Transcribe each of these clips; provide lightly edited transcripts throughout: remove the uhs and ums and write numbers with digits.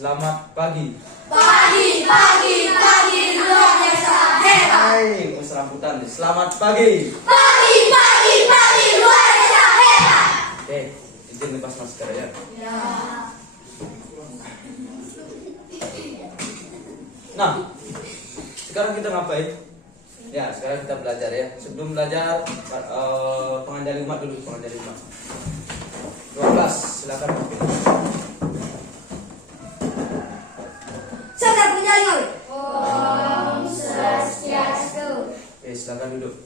Selamat pagi. Pagi, luar biasa hebat. Hai, Mas Rambutan. Selamat pagi. Pagi, luar biasa hebat. Oke, izin lepas masker ya. Ya. Nah, sekarang kita ngapain? Ya, sekarang kita belajar ya. Sebelum belajar, pengajar umat dulu, pengajar umat. 12, silakan. Siapa punya lima? Om Swastiastu. Oke, silakan duduk.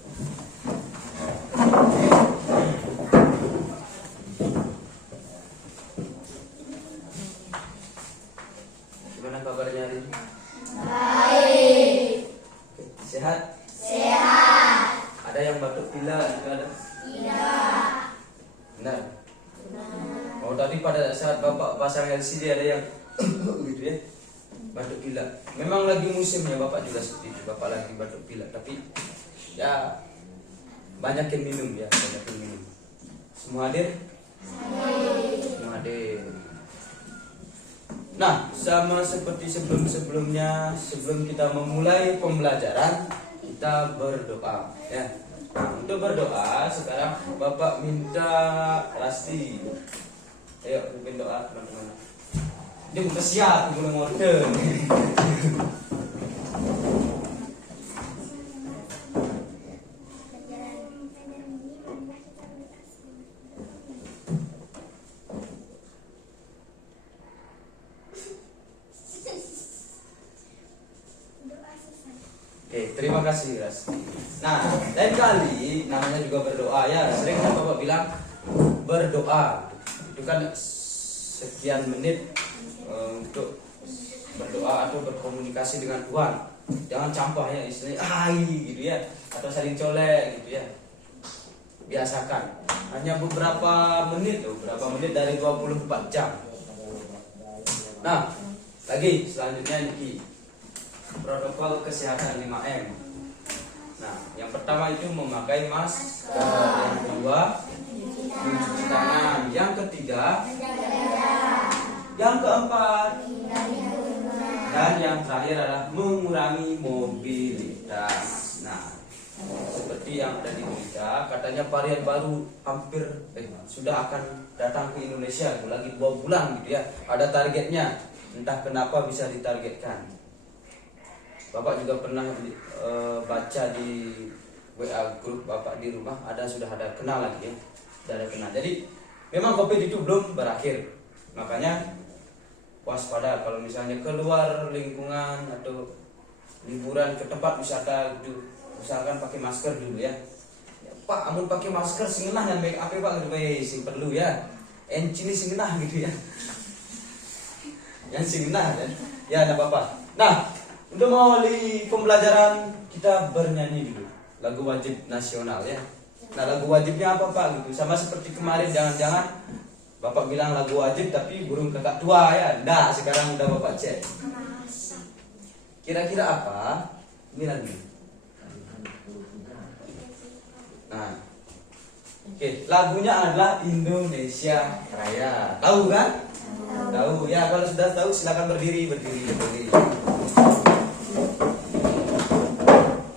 Gimana kabarnya hari ini? Baik. Oke, sehat? Sehat. Ada yang batuk pilek juga ada? Tidak. Benar. Oh, tadi pada saat Bapak pasang LCD ada yang gitu ya. Batuk pilek. Memang lagi musimnya, Bapak juga seperti itu. Bapak lagi batuk pilek, tapi ya banyakin minum ya, banyakin minum. Semua hadir? Semua hadir. Nah, sama seperti sebelum-sebelumnya, sebelum kita memulai pembelajaran, kita berdoa ya. Nah, untuk berdoa sekarang Bapak minta Rasti. Ayo pimpin doa teman-teman. Dia bukan siap belum order. Oke, terima kasih Rasti. Nah, lain kali namanya juga berdoa ya. Sering kan Bapak bilang berdoa. Itu kan sekian menit untuk berdoa atau berkomunikasi dengan Tuhan. Jangan campur ya istilahnya gitu ya, atau saling colek gitu ya. Biasakan. Hanya beberapa menit loh, berapa menit dari 24 jam. Nah, lagi selanjutnya ini protokol kesehatan 5M. Nah, yang pertama itu memakai masker, yang kedua mencuci tangan, yang ketiga, yang keempat, dan yang terakhir adalah mengurangi mobilitas. Nah, seperti yang ada di berita, katanya varian baru hampir sudah akan datang ke Indonesia lagi 2 bulan gitu ya. Ada targetnya, entah kenapa bisa ditargetkan. Bapak juga pernah baca di WA grup Bapak di rumah, sudah ada kenal lagi ya, sudah ada kenal. Jadi memang COVID itu belum berakhir, makanya waspada kalau misalnya keluar lingkungan atau liburan ke tempat wisata gitu, usahakan pakai masker dulu ya. Pak, amun pakai masker singenah yang make up Pak gitu sing perlu ya. Encini singenah gitu ya. Yang singenah kan. Ya enggak apa-apa. Nah, untuk mengawali pembelajaran kita bernyanyi dulu lagu wajib nasional ya. Nah, lagu wajibnya apa Pak gitu? Sama seperti kemarin, jangan-jangan Bapak bilang lagu wajib tapi burung kakak tua ya. Nggak, sekarang udah Bapak cek. Kira-kira apa? Ini lagu. Nah, oke, lagunya adalah Indonesia Raya. Tahu kan? Tahu ya. Kalau sudah tahu silakan berdiri.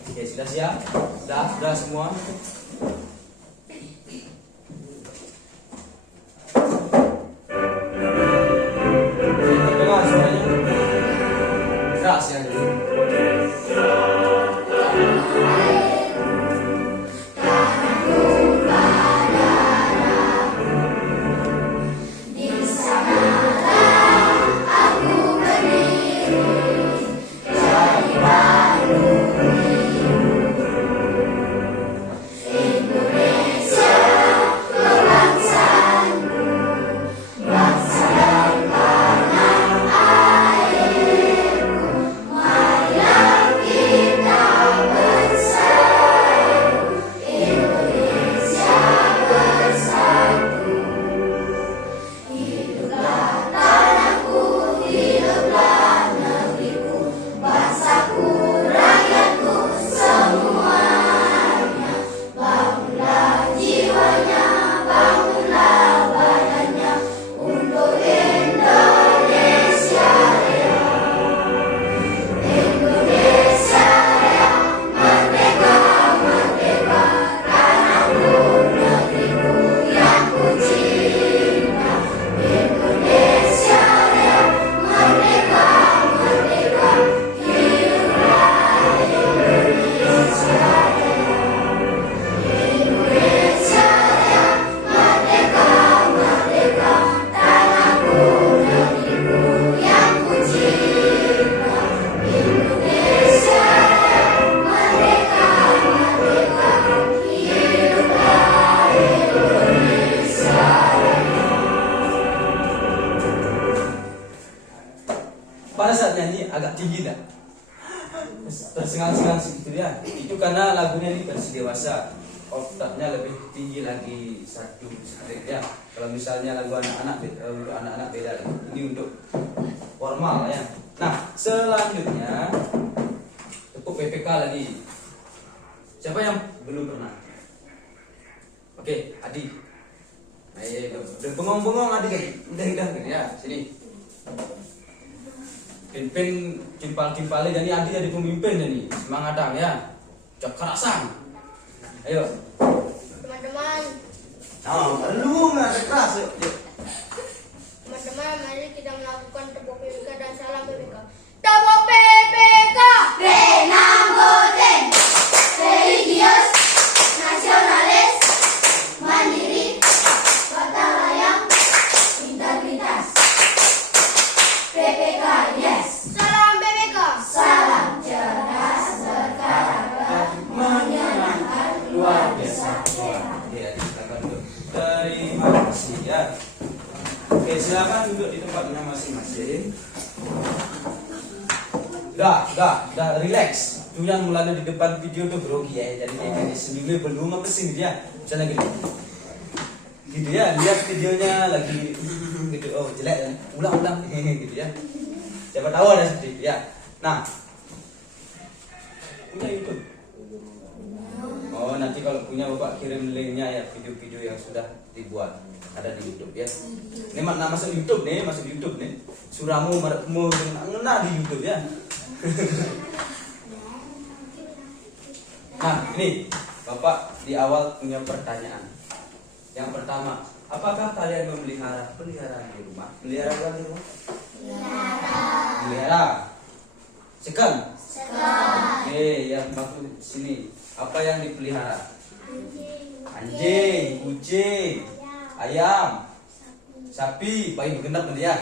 Oke, sudah siap? Sudah semua? Terdengar semuanya? Keras ya. pada saat nyanyi agak tinggi dah, tersengang-sengang segitu ya. Itu karena lagunya ini versi dewasa, oktavnya lebih tinggi lagi satu string ya. Kalau misalnya lagu anak-anak untuk anak-anak beda lagi. Ini untuk formal ya. Nah selanjutnya tepuk PPK lagi. Siapa yang belum pernah? Oke, Adi. Ayo, udah bengong-bengong Adi kan? Udah ya, sini. Pimpin timpal-timpalnya jadi Adi jadi pemimpin jadi. Semangat dong ya. Kekerasan. Ayo. Teman-teman, Lu nggak keras yuk. teman-teman, mari kita melakukan tepuk PPK dan salam PPK. Tepuk PPK. Renanggoten. Religius, nasionalis, mandiri, gotong royong, integritas. PPK, yes. Salam PPK. Salam cerdas, berkarakter, menyenangkan, luar biasa. Ya, silakan duduk. Terima kasih ya. Oke, silakan duduk di tempatnya masing-masing. Dah, relax. Itu yang mulanya di depan video tuh grogi ya. Jadi kayak gini sendiri belum apa sih gitu ya. Misalnya gitu. Gitu ya, lihat videonya lagi gitu. Oh, jelek ya. Ulang-ulang gitu ya. Siapa tahu ada sedikit ya. Nah, punya YouTube. Oh, nanti kalau punya Bapak kirim linknya ya, video-video yang sudah dibuat ada di YouTube ya. Ini makna masuk YouTube nih, Suramu marakmu ngena di YouTube ya. Nah, ini Bapak di awal punya pertanyaan. Yang pertama, apakah kalian memelihara peliharaan di rumah? Pelihara apa di rumah? Pelihara. Second. Oke, yang maksud sini apa yang dipelihara? Anjing, kucing, ayam, sapi, bayi genap nanti ya.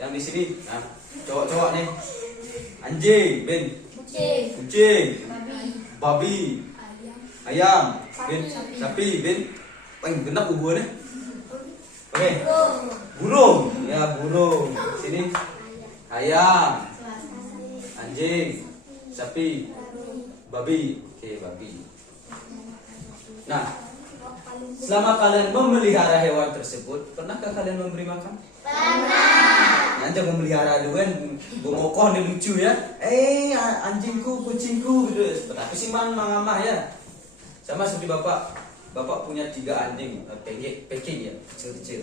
Yang di sini, nah, cowok-cowok nih. Anjing, bin, kucing, babi, ayam, bin, sapi, bin, bayi genap ubur nih. Oke, burung, ya burung. Sini, ayam, anjing, sapi, babi. Oke, babi. Nah, selama kalian memelihara hewan tersebut, pernahkah kalian memberi makan? Pernah. Nanti memelihara dulu kan, ngokoh nih lucu ya. Anjingku, kucingku gitu. Tapi sih mamah ya. Sama seperti bapak punya 3 anjing, Peking ya, kecil-kecil.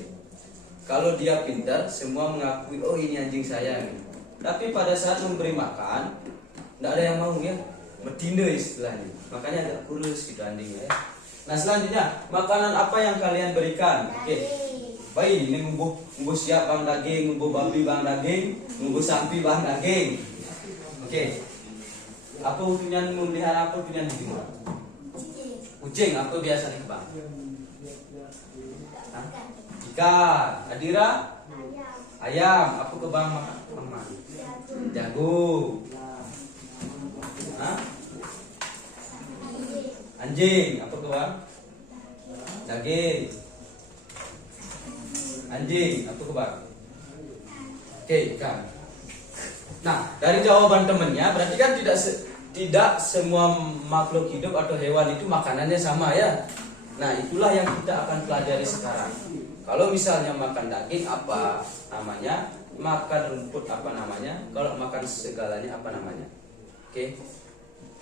Kalau dia pintar, semua mengakui, oh ini anjing saya. Gitu. Tapi pada saat memberi makan, tidak ada yang mau ya. Betina istilahnya, makanya agak kurus gitu anjingnya ya. Nah selanjutnya, makanan apa yang kalian berikan? Oke, baik ini ngumbuh siap bang daging, ngumbuh babi bang daging, ngumbuh sapi bang daging. Oke, apa punya memelihara apa punya di rumah? Kucing, apa biasa nih bang? Ikan, Adira? Ayam, apa ke bang makan? Jagung. Anjing, apa tuh bang? Daging. Anjing, apa tuh bang? Oke, ikan. Nah, dari jawaban temennya berarti kan tidak semua makhluk hidup atau hewan itu makanannya sama ya. Nah, itulah yang kita akan pelajari sekarang. Kalau misalnya makan daging apa namanya? Makan rumput apa namanya? Kalau makan segalanya apa namanya? Oke.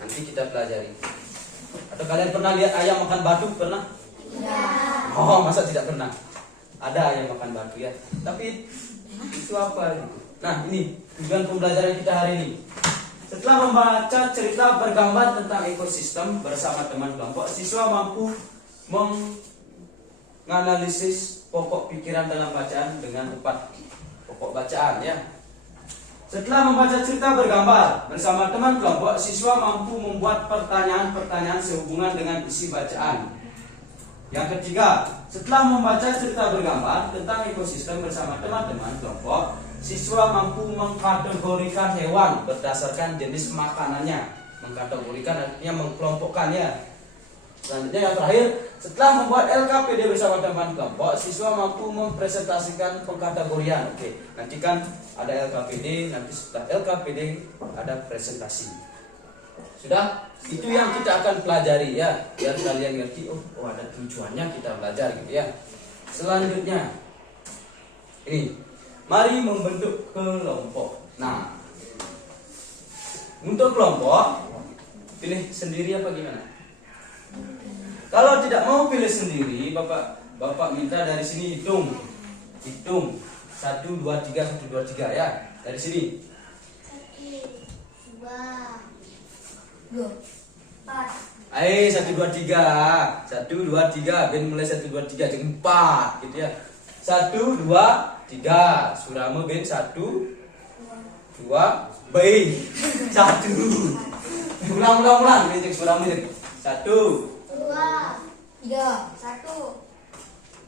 Nanti kita pelajari. Atau kalian pernah lihat ayam makan batu? Pernah? Tidak. Oh, masa tidak pernah? Ada ayam makan batu ya. Tapi itu apa gitu? Nah, ini tujuan pembelajaran kita hari ini. Setelah membaca cerita bergambar tentang ekosistem bersama teman kelompok, siswa mampu menganalisis pokok pikiran dalam bacaan dengan tepat. Pokok bacaan ya. Setelah membaca cerita bergambar bersama teman kelompok, siswa mampu membuat pertanyaan-pertanyaan sehubungan dengan isi bacaan. Yang ketiga, setelah membaca cerita bergambar tentang ekosistem bersama teman-teman kelompok, siswa mampu mengkategorikan hewan berdasarkan jenis makanannya. Mengkategorikan artinya mengkelompokkannya. Selanjutnya yang terakhir, Setelah membuat LKPD bersama teman kelompok, siswa mampu mempresentasikan pengkategorian. Oke, nanti kan ada LKPD, nanti setelah LKPD ada presentasi. Sudah? Itu yang kita akan pelajari ya, biar kalian ngerti. Oh, ada tujuannya kita belajar gitu ya. Selanjutnya, ini, mari membentuk kelompok. Nah, untuk kelompok, pilih sendiri apa gimana? Kalau tidak mau pilih sendiri, Bapak minta dari sini hitung 1, 2, 3, 1, 2, 3 ya. Dari sini 1, 2, 4. Ayo 1, 2, 3 1, 2, 3 Ben mulai 1, 2, 3 jadi 4 gitu ya. 1, 2, 3 Surama Ben 1, 2 Ben 1 Ulang Ben cek Surama 1, 2, 3, 1,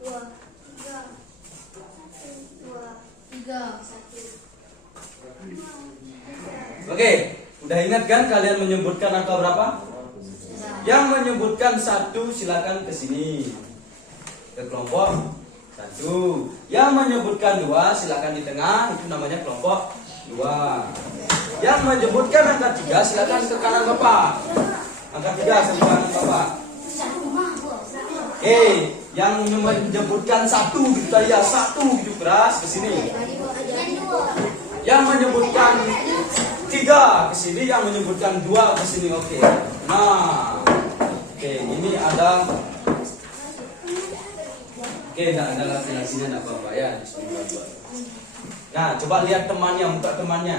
2, 3, 1, 2, 3, 1. Oke, udah ingat kan kalian menyebutkan angka berapa? Yang menyebutkan 1 silakan ke sini. Ke kelompok 1. Yang menyebutkan 2 silakan di tengah, itu namanya kelompok 2. Yang menyebutkan angka 3 silakan ke kanan Bapak. Angka 3 ke kanan Bapak. Yang menyebutkan 1 gitu ya, 1 gitu keras ke sini. Yang menyebutkan 3 ke sini, yang menyebutkan 2 ke sini. Oke. Nah, oke, ini ada. Oke, enggak ada laki-lakinya enggak apa-apa ya. Nah, coba lihat temannya, muka temannya.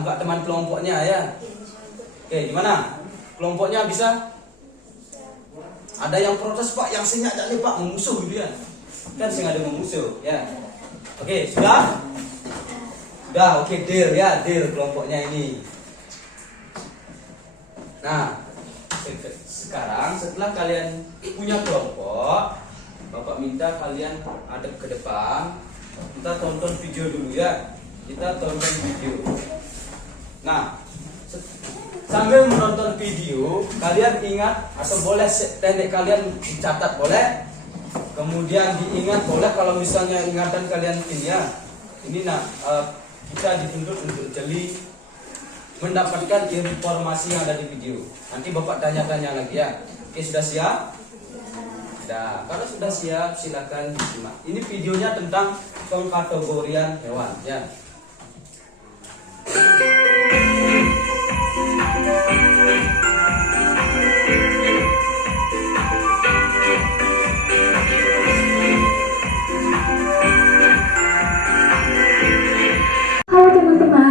Muka teman kelompoknya ya. Oke, gimana? Kelompoknya bisa? Ada yang protes Pak, yang senyak nih Pak, memusuh gitu ya. Kan sengaja memusuh ya. Oke, sudah? Sudah, oke, deal ya, deal kelompoknya ini. Nah, sekarang setelah kalian punya kelompok, Bapak minta kalian hadap ke depan. Kita tonton video dulu ya. Kita tonton video. Nah, sambil menonton video, kalian ingat atau boleh teknik kalian dicatat boleh. Kemudian diingat boleh kalau misalnya ingatan kalian ini ya. Ini kita dituntut untuk jeli mendapatkan informasi yang ada di video. Nanti Bapak tanya-tanya lagi ya. Oke, sudah siap? Sudah. Kalau sudah siap, silakan disimak. Ini videonya tentang pengkategorian hewan ya.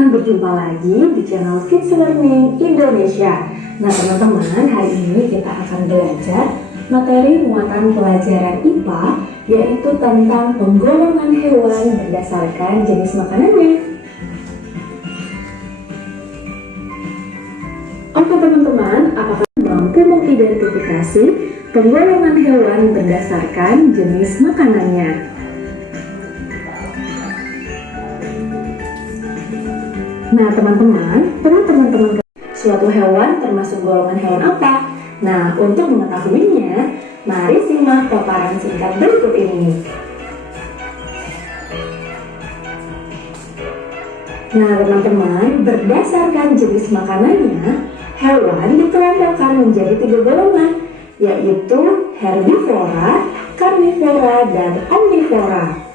Berjumpa lagi di channel Kids Learning Indonesia. Nah teman-teman, hari ini kita akan belajar materi muatan pelajaran IPA, yaitu tentang penggolongan hewan berdasarkan jenis makanannya. Oke teman-teman, apakah mampu mengidentifikasi penggolongan hewan berdasarkan jenis makanannya? Nah teman-teman, pernah teman-teman suatu hewan termasuk golongan hewan apa? Nah, untuk mengetahuinya, mari simak paparan singkat berikut ini. Nah teman-teman, berdasarkan jenis makanannya, hewan dikelompokkan menjadi 3 golongan, yaitu herbivora, karnivora, dan omnivora.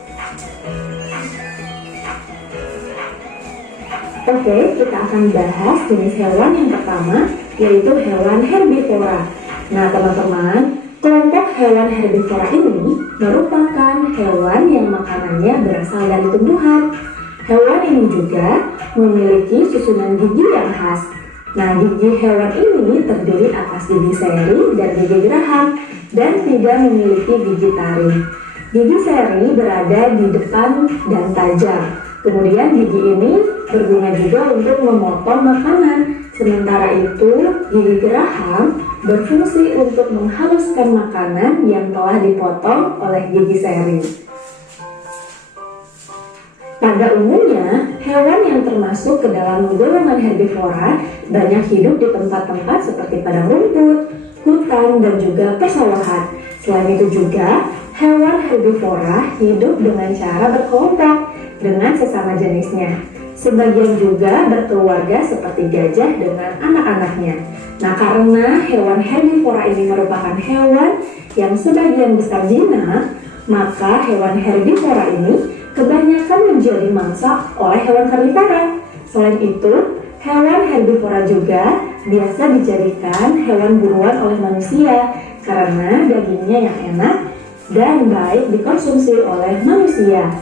Oke, kita akan bahas jenis hewan yang pertama, yaitu hewan herbivora. Nah teman-teman, kelompok hewan herbivora ini merupakan hewan yang makanannya berasal dari tumbuhan. Hewan ini juga memiliki susunan gigi yang khas. Nah, gigi hewan ini terdiri atas gigi seri dan gigi geraham dan tidak memiliki gigi taring. Gigi seri berada di depan dan tajam. Kemudian gigi ini berguna juga untuk memotong makanan. Sementara itu, gigi geraham berfungsi untuk menghaluskan makanan yang telah dipotong oleh gigi seri. Pada umumnya, hewan yang termasuk ke dalam golongan herbivora banyak hidup di tempat-tempat seperti padang rumput, hutan, dan juga persawahan. Selain itu juga, hewan herbivora hidup dengan cara berkelompok dengan sesama jenisnya. Sebagian juga berkeluarga seperti gajah dengan anak-anaknya. Nah, karena hewan herbivora ini merupakan hewan yang sebagian besar jinak, maka hewan herbivora ini kebanyakan menjadi mangsa oleh hewan karnivora. Selain itu, hewan herbivora juga biasa dijadikan hewan buruan oleh manusia karena dagingnya yang enak dan baik dikonsumsi oleh manusia.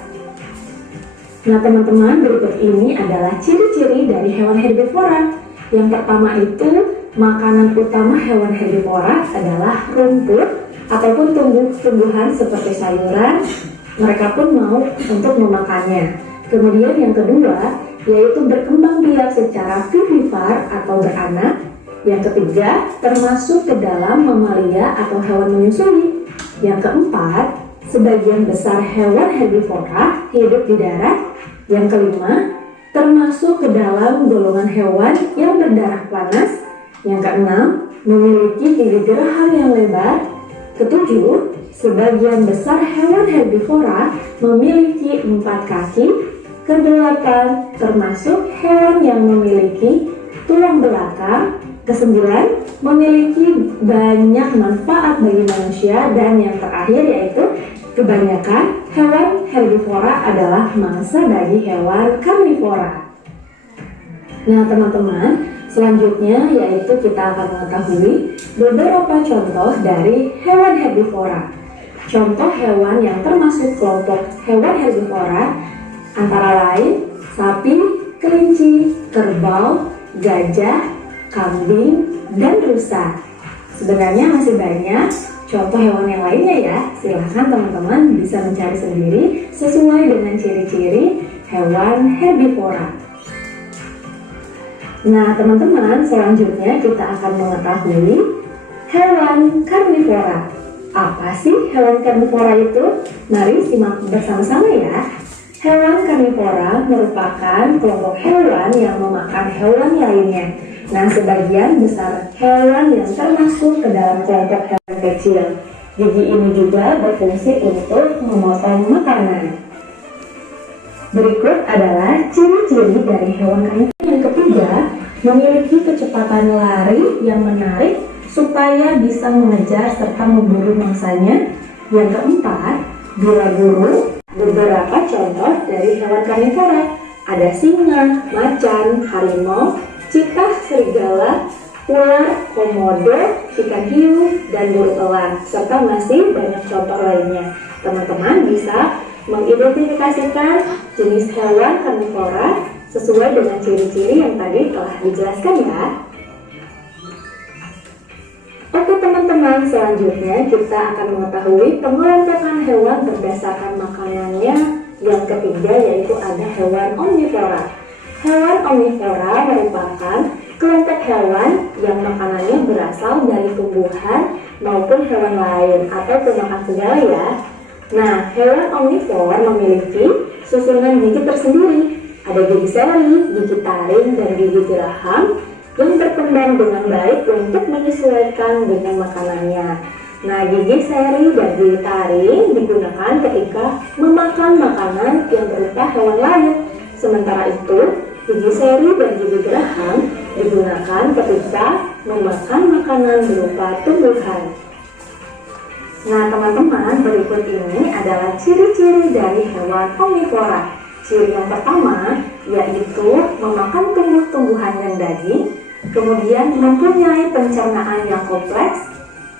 Nah, teman-teman, berikut ini adalah ciri-ciri dari hewan herbivora. Yang pertama itu, makanan utama hewan herbivora adalah rumput ataupun tumbuh-tumbuhan seperti sayuran. Mereka pun mau untuk memakannya. Kemudian yang kedua, yaitu berkembang biak secara vivipar atau beranak. Yang ketiga, termasuk ke dalam mamalia atau hewan menyusui. Yang keempat, sebagian besar hewan herbivora hidup di darat. Yang kelima, termasuk ke dalam golongan hewan yang berdarah panas. Yang keenam, memiliki gigi geraham yang lebar. Ketujuh, sebagian besar hewan herbivora memiliki 4 kaki. Kedelapan, termasuk hewan yang memiliki tulang belakang. Kesembilan, memiliki banyak manfaat bagi manusia. Dan yang terakhir yaitu kebanyakan hewan herbivora adalah mangsa bagi hewan karnivora. Nah, teman-teman, selanjutnya yaitu kita akan mengetahui beberapa contoh dari hewan herbivora. Contoh hewan yang termasuk kelompok hewan herbivora antara lain sapi, kelinci, kerbau, gajah, kambing, dan rusa. Sebenarnya masih banyak contoh hewan yang lainnya ya. Silahkan teman-teman bisa mencari sendiri sesuai dengan ciri-ciri hewan herbivora. Nah, teman-teman, selanjutnya kita akan mengetahui hewan karnivora. Apa sih hewan karnivora itu? Mari simak bersama-sama ya. Hewan karnivora merupakan kelompok hewan yang memakan hewan lainnya. Nah, sebagian besar hewan yang termasuk ke dalam kelompok hewan kecil. Gigi ini juga berfungsi untuk memotong makanan. Berikut adalah ciri-ciri dari hewan karnivora. Yang ketiga, memiliki kecepatan lari yang menarik supaya bisa mengejar serta memburu mangsanya. Yang keempat, buru. Beberapa contoh dari hewan karnivora ada singa, macan, harimau, citah, serigala, ular, komodo, ikan hiu, dan burung elang, serta masih banyak contoh lainnya. Teman-teman bisa mengidentifikasikan jenis hewan karnivora sesuai dengan ciri-ciri yang tadi telah dijelaskan ya. Oke teman-teman, selanjutnya kita akan mengetahui pengelompokan hewan berdasarkan makanannya. Yang ketiga yaitu ada hewan omnivora. Hewan omnivora merupakan kelompok hewan yang makanannya berasal dari tumbuhan maupun hewan lain atau pemakan segala ya. Nah, hewan omnivora memiliki susunan gigi tersendiri. Ada gigi seri, gigi taring, dan gigi geraham yang berkembang dengan baik untuk menyesuaikan dengan makanannya. Nah, gigi seri dan gigi taring digunakan ketika memakan makanan yang berupa hewan lain. Sementara itu, gigi seri dan gigi geraham digunakan ketika memakan makanan berupa tumbuhan. Nah, teman-teman, berikut ini adalah ciri-ciri dari hewan omnivora. Ciri yang pertama yaitu memakan tumbuh-tumbuhan dan daging. Kemudian mempunyai pencernaan yang kompleks,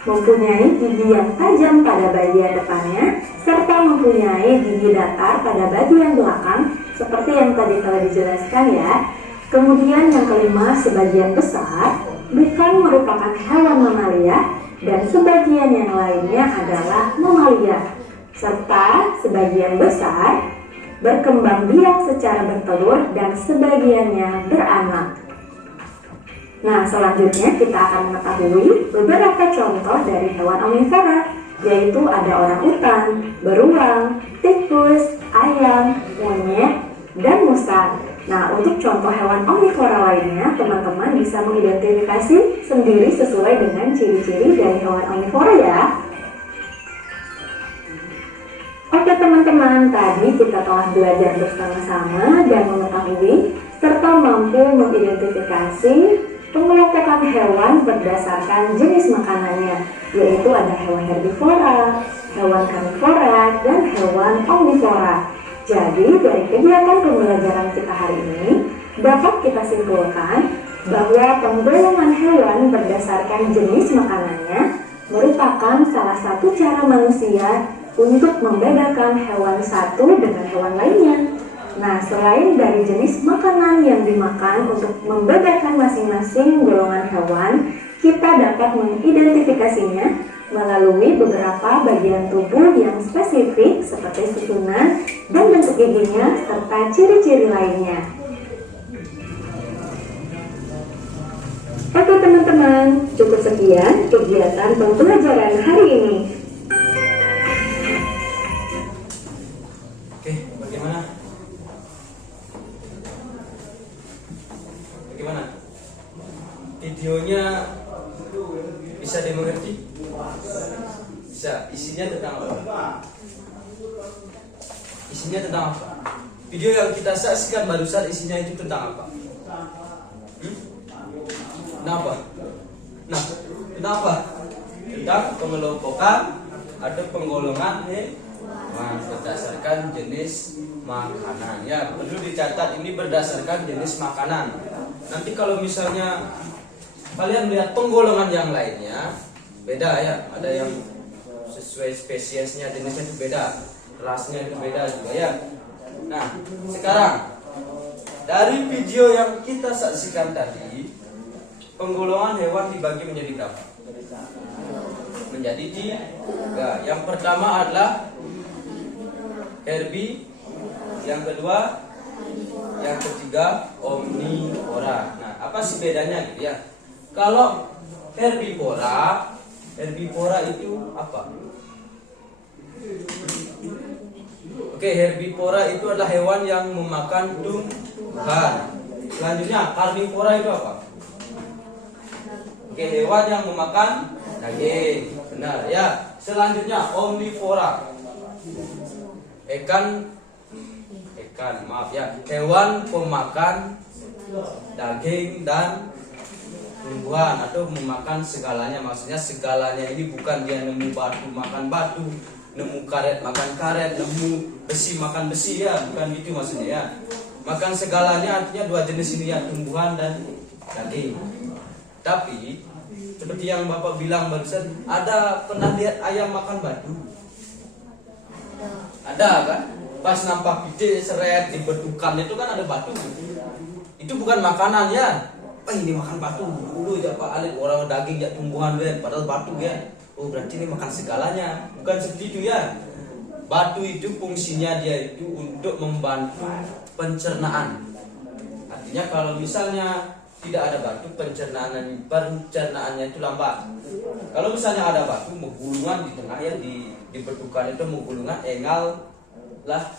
mempunyai gigi yang tajam pada bagian depannya, serta mempunyai gigi datar pada bagian belakang, seperti yang tadi telah dijelaskan ya. Kemudian yang kelima, sebagian besar bukan merupakan hewan mamalia, dan sebagian yang lainnya adalah mamalia, serta sebagian besar berkembang biak secara bertelur dan sebagiannya beranak. Nah, selanjutnya kita akan mengetahui beberapa contoh dari hewan omnivora, yaitu ada orangutan, beruang, tikus, ayam, monyet, dan musang. Nah, untuk contoh hewan omnivora lainnya, teman-teman bisa mengidentifikasi sendiri sesuai dengan ciri-ciri dari hewan omnivora ya. Oke teman-teman, tadi kita telah belajar bersama-sama dan mengetahui serta mampu mengidentifikasi pengelompokan hewan berdasarkan jenis makanannya, yaitu ada hewan herbivora, hewan karnivora, dan hewan omnivora. Jadi dari kegiatan pembelajaran kita hari ini dapat kita simpulkan bahwa penggolongan hewan berdasarkan jenis makanannya merupakan salah satu cara manusia untuk membedakan hewan satu dengan hewan lainnya. Nah, selain dari jenis makanan yang dimakan untuk membedakan masing-masing golongan hewan, kita dapat mengidentifikasinya melalui beberapa bagian tubuh yang spesifik seperti susunan dan bentuk giginya serta ciri-ciri lainnya. Oke teman-teman, cukup sekian kegiatan pembelajaran hari ini. Oke, bagaimana? Bagaimana? Videonya bisa dimengerti? Bisa. Isinya tentang apa? Isinya tentang apa? Video yang kita saksikan barusan isinya itu tentang apa? Kenapa? Nah, kenapa? Tentang pengelompokan atau penggolongan berdasarkan jenis makanan. Ya, perlu dicatat ini berdasarkan jenis makanan. Nanti kalau misalnya kalian lihat penggolongan yang lainnya beda ya, ada yang sesuai spesiesnya, jenisnya itu beda, rasnya itu beda juga ya. Nah, sekarang dari video yang kita saksikan tadi, penggolongan hewan dibagi menjadi berapa? Menjadi 3. Yang pertama adalah herbi, yang kedua, yang ketiga omnivora. Nah, apa sih bedanya gitu ya? Kalau herbivora itu apa? Oke, herbivora itu adalah hewan yang memakan tumbuhan. Selanjutnya, karnivora itu apa? Oke, hewan yang memakan daging. Benar ya. Selanjutnya, omnivora. Hewan pemakan daging dan tumbuhan atau memakan segalanya. Maksudnya segalanya ini bukan dia nemu batu makan batu, nemu karet makan karet, nemu besi makan besi ya, bukan gitu maksudnya ya. Makan segalanya artinya dua jenis ini ya, tumbuhan dan daging. Tapi seperti yang Bapak bilang barusan, ada pernah lihat ayam makan batu? Ada kan? Pas nampak gede seret dibedukan itu kan ada batu. Itu bukan makanan ya. Ini makan batu. Dulu ya Pak Alif orang daging ya tumbuhan kan, padahal batu ya. Oh berarti ini makan segalanya. Bukan seperti itu ya. Batu itu fungsinya dia itu untuk membantu pencernaan. Artinya kalau misalnya tidak ada batu, pencernaannya itu lambat. Kalau misalnya ada batu, menggulungan di tengah ya, dibedukan itu menggulungan engal lah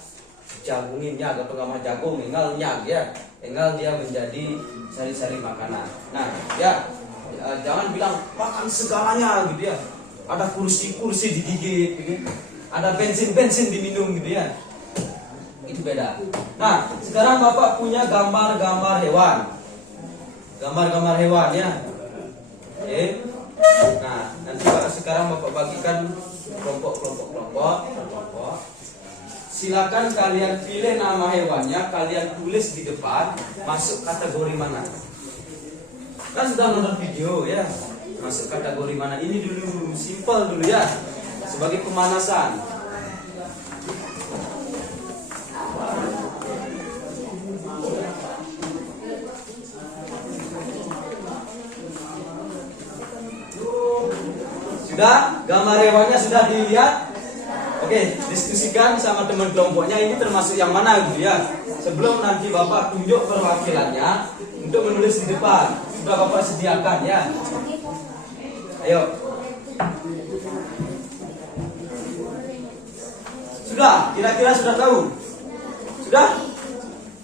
jagunginnya atau pengamah jagung engalnya ya, engal dia menjadi sari-sari makanan. Nah ya, jangan bilang makan segalanya gitu ya, ada kursi-kursi digigit gitu, ada bensin diminum gitu ya, itu beda. Nah sekarang Bapak punya gambar-gambar hewan ya. Oke. Nah nanti sekarang Bapak bagikan kelompok. Silakan kalian pilih nama hewannya, kalian tulis di depan masuk kategori mana. Kan sudah nonton video ya, masuk kategori mana. Ini dulu simple dulu ya, sebagai pemanasan. Sudah? Gambar hewannya sudah dilihat? Oke, diskusikan sama teman kelompoknya ini termasuk yang mana gitu ya. Sebelum nanti Bapak tunjuk perwakilannya untuk menulis di depan. Sudah Bapak sediakan ya. Ayo. Sudah? Kira-kira sudah tahu? Sudah?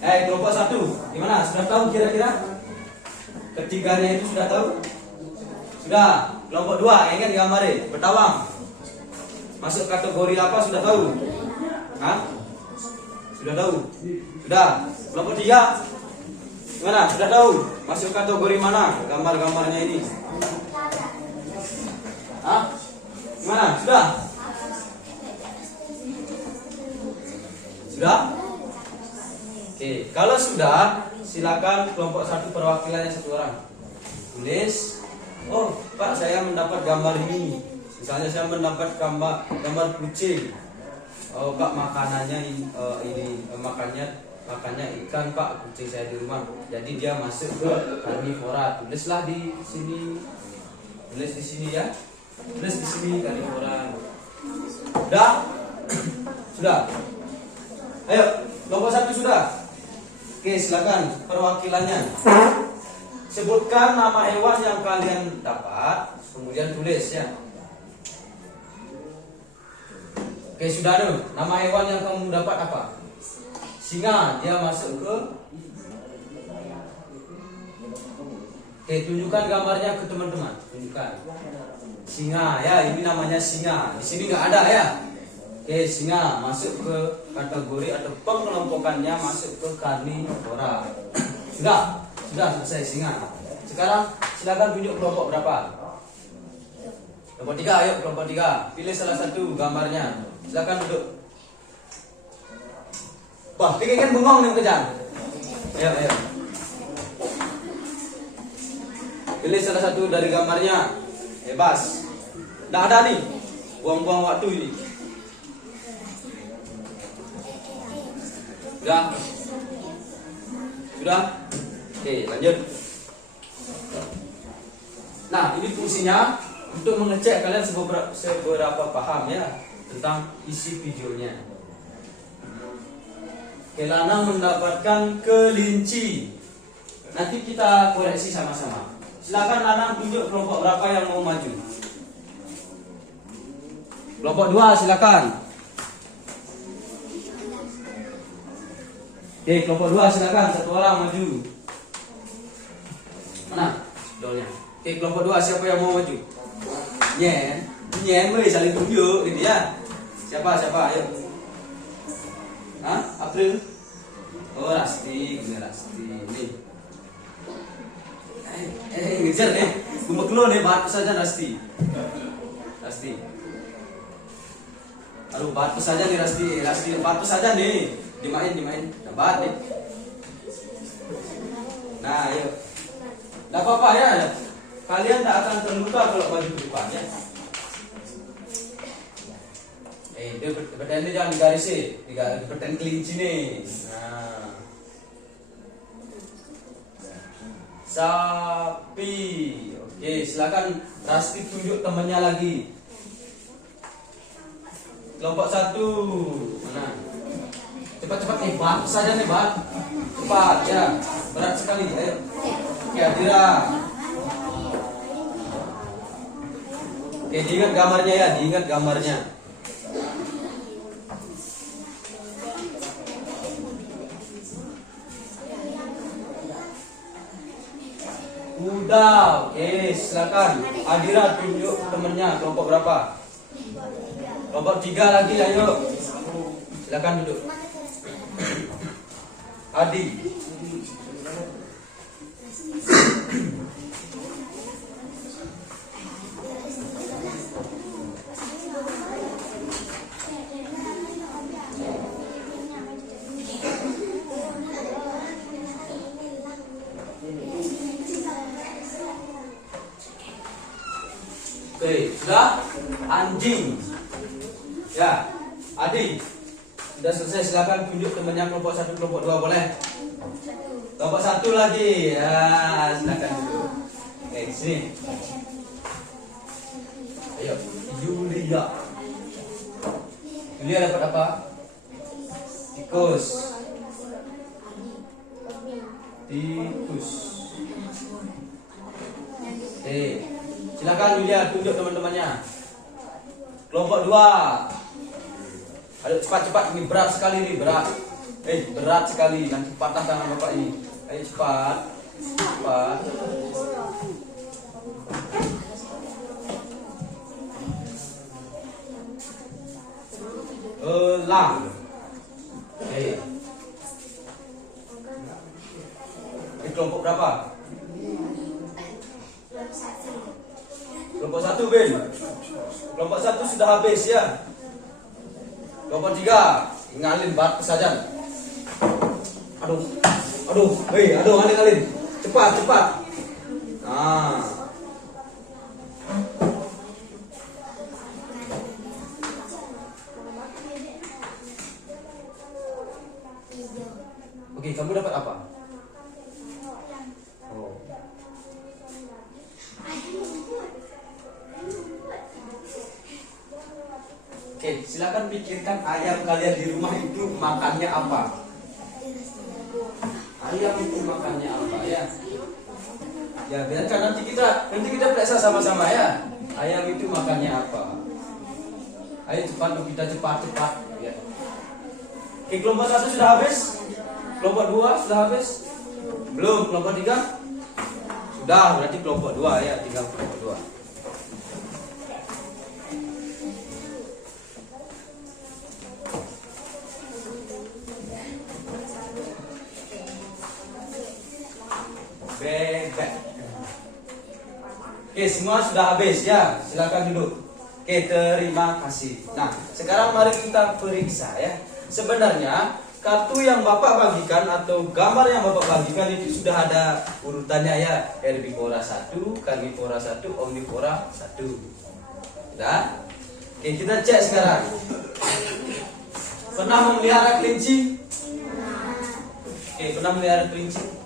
Kelompok 1. Gimana? Sudah tahu kira-kira? Ketiganya itu sudah tahu? Sudah. Kelompok 2, ingat gambarnya, bertawang. Masuk kategori apa sudah tahu? Hah? Sudah tahu? Sudah. Kelompok 3, gimana? Sudah tahu? Masuk kategori mana? Gambar-gambarnya ini. Hah? Gimana? Sudah? Sudah? Oke, kalau sudah, silakan kelompok 1 perwakilannya 1 orang. Tulis. Oh, Pak, saya mendapat gambar ini. Misalnya saya mendapat gambar kucing. Oh, Pak, makanannya ini makannya ikan, Pak. Kucing saya di rumah. Jadi dia masuk ke karnivora. Tulislah di sini. Tulis di sini ya. Tulis di sini karnivora. Sudah? Sudah. Ayo, kelompok 1 sudah. Oke, silakan perwakilannya. Sebutkan nama hewan yang kalian dapat, kemudian tulis ya. Oke, sudah ada. Nama hewan yang kamu dapat apa? Singa. Dia masuk ke. Oke, tunjukkan gambarnya ke teman-teman. Tunjukkan. Singa ya, ini namanya singa. Di sini nggak ada ya. Oke, singa masuk ke kategori atau pengelompokannya masuk ke karnivora. Sudah selesai singa. Sekarang silakan tunjuk kelompok berapa? Kelompok 3, ayo kelompok 3. Pilih salah satu gambarnya. Silakan duduk. Wah, pikirkan bengong nih kejang. Ayo. Pilih salah satu dari gambarnya. Bebas. Nggak ada nih. Buang-buang waktu ini. Sudah? Oke, lanjut. Nah, ini fungsinya untuk mengecek kalian seberapa paham ya tentang isi videonya. Oke, Lanang mendapatkan kelinci. Nanti kita koreksi sama-sama. Silakan Lanang tunjuk kelompok berapa yang mau maju. Kelompok 2 silakan. Oke, kelompok 2 silakan, 1 orang maju. Mana? Dolnya. Oke, kelompok 2 siapa yang mau maju? Nyen, boleh saling tunjuk gitu ya. Siapa? Ayo. Hah? April? Oh, Rasti, bener Rasti. Nih. Ngejar nih. Gumek lo nih, batu saja Rasti. Aduh, batu saja nih Rasti, batu saja nih. Dimain. Dapat nih. Nah, ayo. Nggak apa-apa ya. Kalian tak akan terluka kalau maju ke depan ya. Dia bertahan ini jangan digaris sih. Bertahan kelinci nih. Nah. Sapi. Oke, silakan Rasti tunjuk temannya lagi. Kelompok 1. Mana? Cepat nih, Bat saja nih, Bat. Cepat ya. Berat sekali. Ayo. Oke, Adira. Oke, diingat gambarnya ya, Udah, oke, silakan. Adira tunjuk temennya, kelompok berapa? Kelompok 3 lagi, ayo. Silakan duduk. Adi. Oke, sudah? Anjing. Ya, Adi. Sudah selesai, silakan tunjuk temannya kelompok 1, kelompok 2 boleh? Kelompok 1 lagi. Ya, silakan duduk. Oke, sini. Ayo, Yulia. Yulia dapat apa? Tikus. Oke. Silakan Yulia tunjuk teman-temannya. Kelompok 2. Ayo cepat, ini berat sekali nih, berat sekali. Nanti patah tangan Bapak ini. Ayo cepat. Cepat. Elang. Oke. Ini kelompok berapa? Kelompok 1, Ben. Kelompok 1 sudah habis ya. Kelompok 3, ngalin bat saja. Aduh. Aduh, ngalin. Cepat. Nah. Oke, kamu dapat apa? Oh. Oke, silakan pikirkan ayam kalian di rumah itu makannya apa? Ayam itu makannya apa ya? Ya, biarkan nanti kita periksa sama-sama ya. Ayam itu makannya apa? Ayo cepat, kita cepat ya. Oke, kelompok 1 sudah habis? Kelompok 2 sudah habis? Belum, kelompok 3? Sudah, berarti kelompok 2 ya, tinggal kelompok 2. Bebek. Oke, semua sudah habis ya. Silakan duduk. Oke, terima kasih. Nah, sekarang mari kita periksa ya. Sebenarnya kartu yang Bapak bagikan atau gambar yang Bapak bagikan itu sudah ada urutannya ya. Herbivora 1, karnivora 1, omnivora 1. Sudah? Oke, kita cek sekarang. Pernah memelihara kelinci? Oke, pernah memelihara kelinci?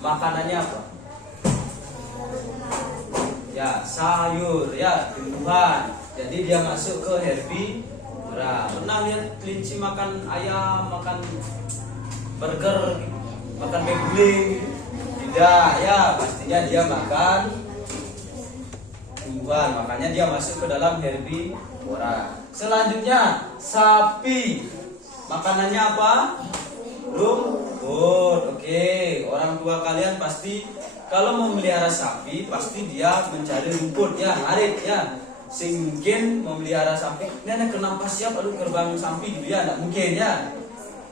Makanannya apa? Ya, sayur ya, tumbuhan. Jadi dia masuk ke herbivora. Pernah lihat kelinci makan ayam, makan burger, makan McD? Tidak ya, pastinya dia makan tumbuhan. Makanya dia masuk ke dalam herbivora. Selanjutnya, sapi. Makanannya apa? Rumput. Oke, orang tua kalian pasti kalau memelihara sapi pasti dia mencari rumput ya, ngarit ya. Mungkin memelihara sapi, nenek kenapa siap aduh gerbang sapi gitu ya, tidak mungkin ya.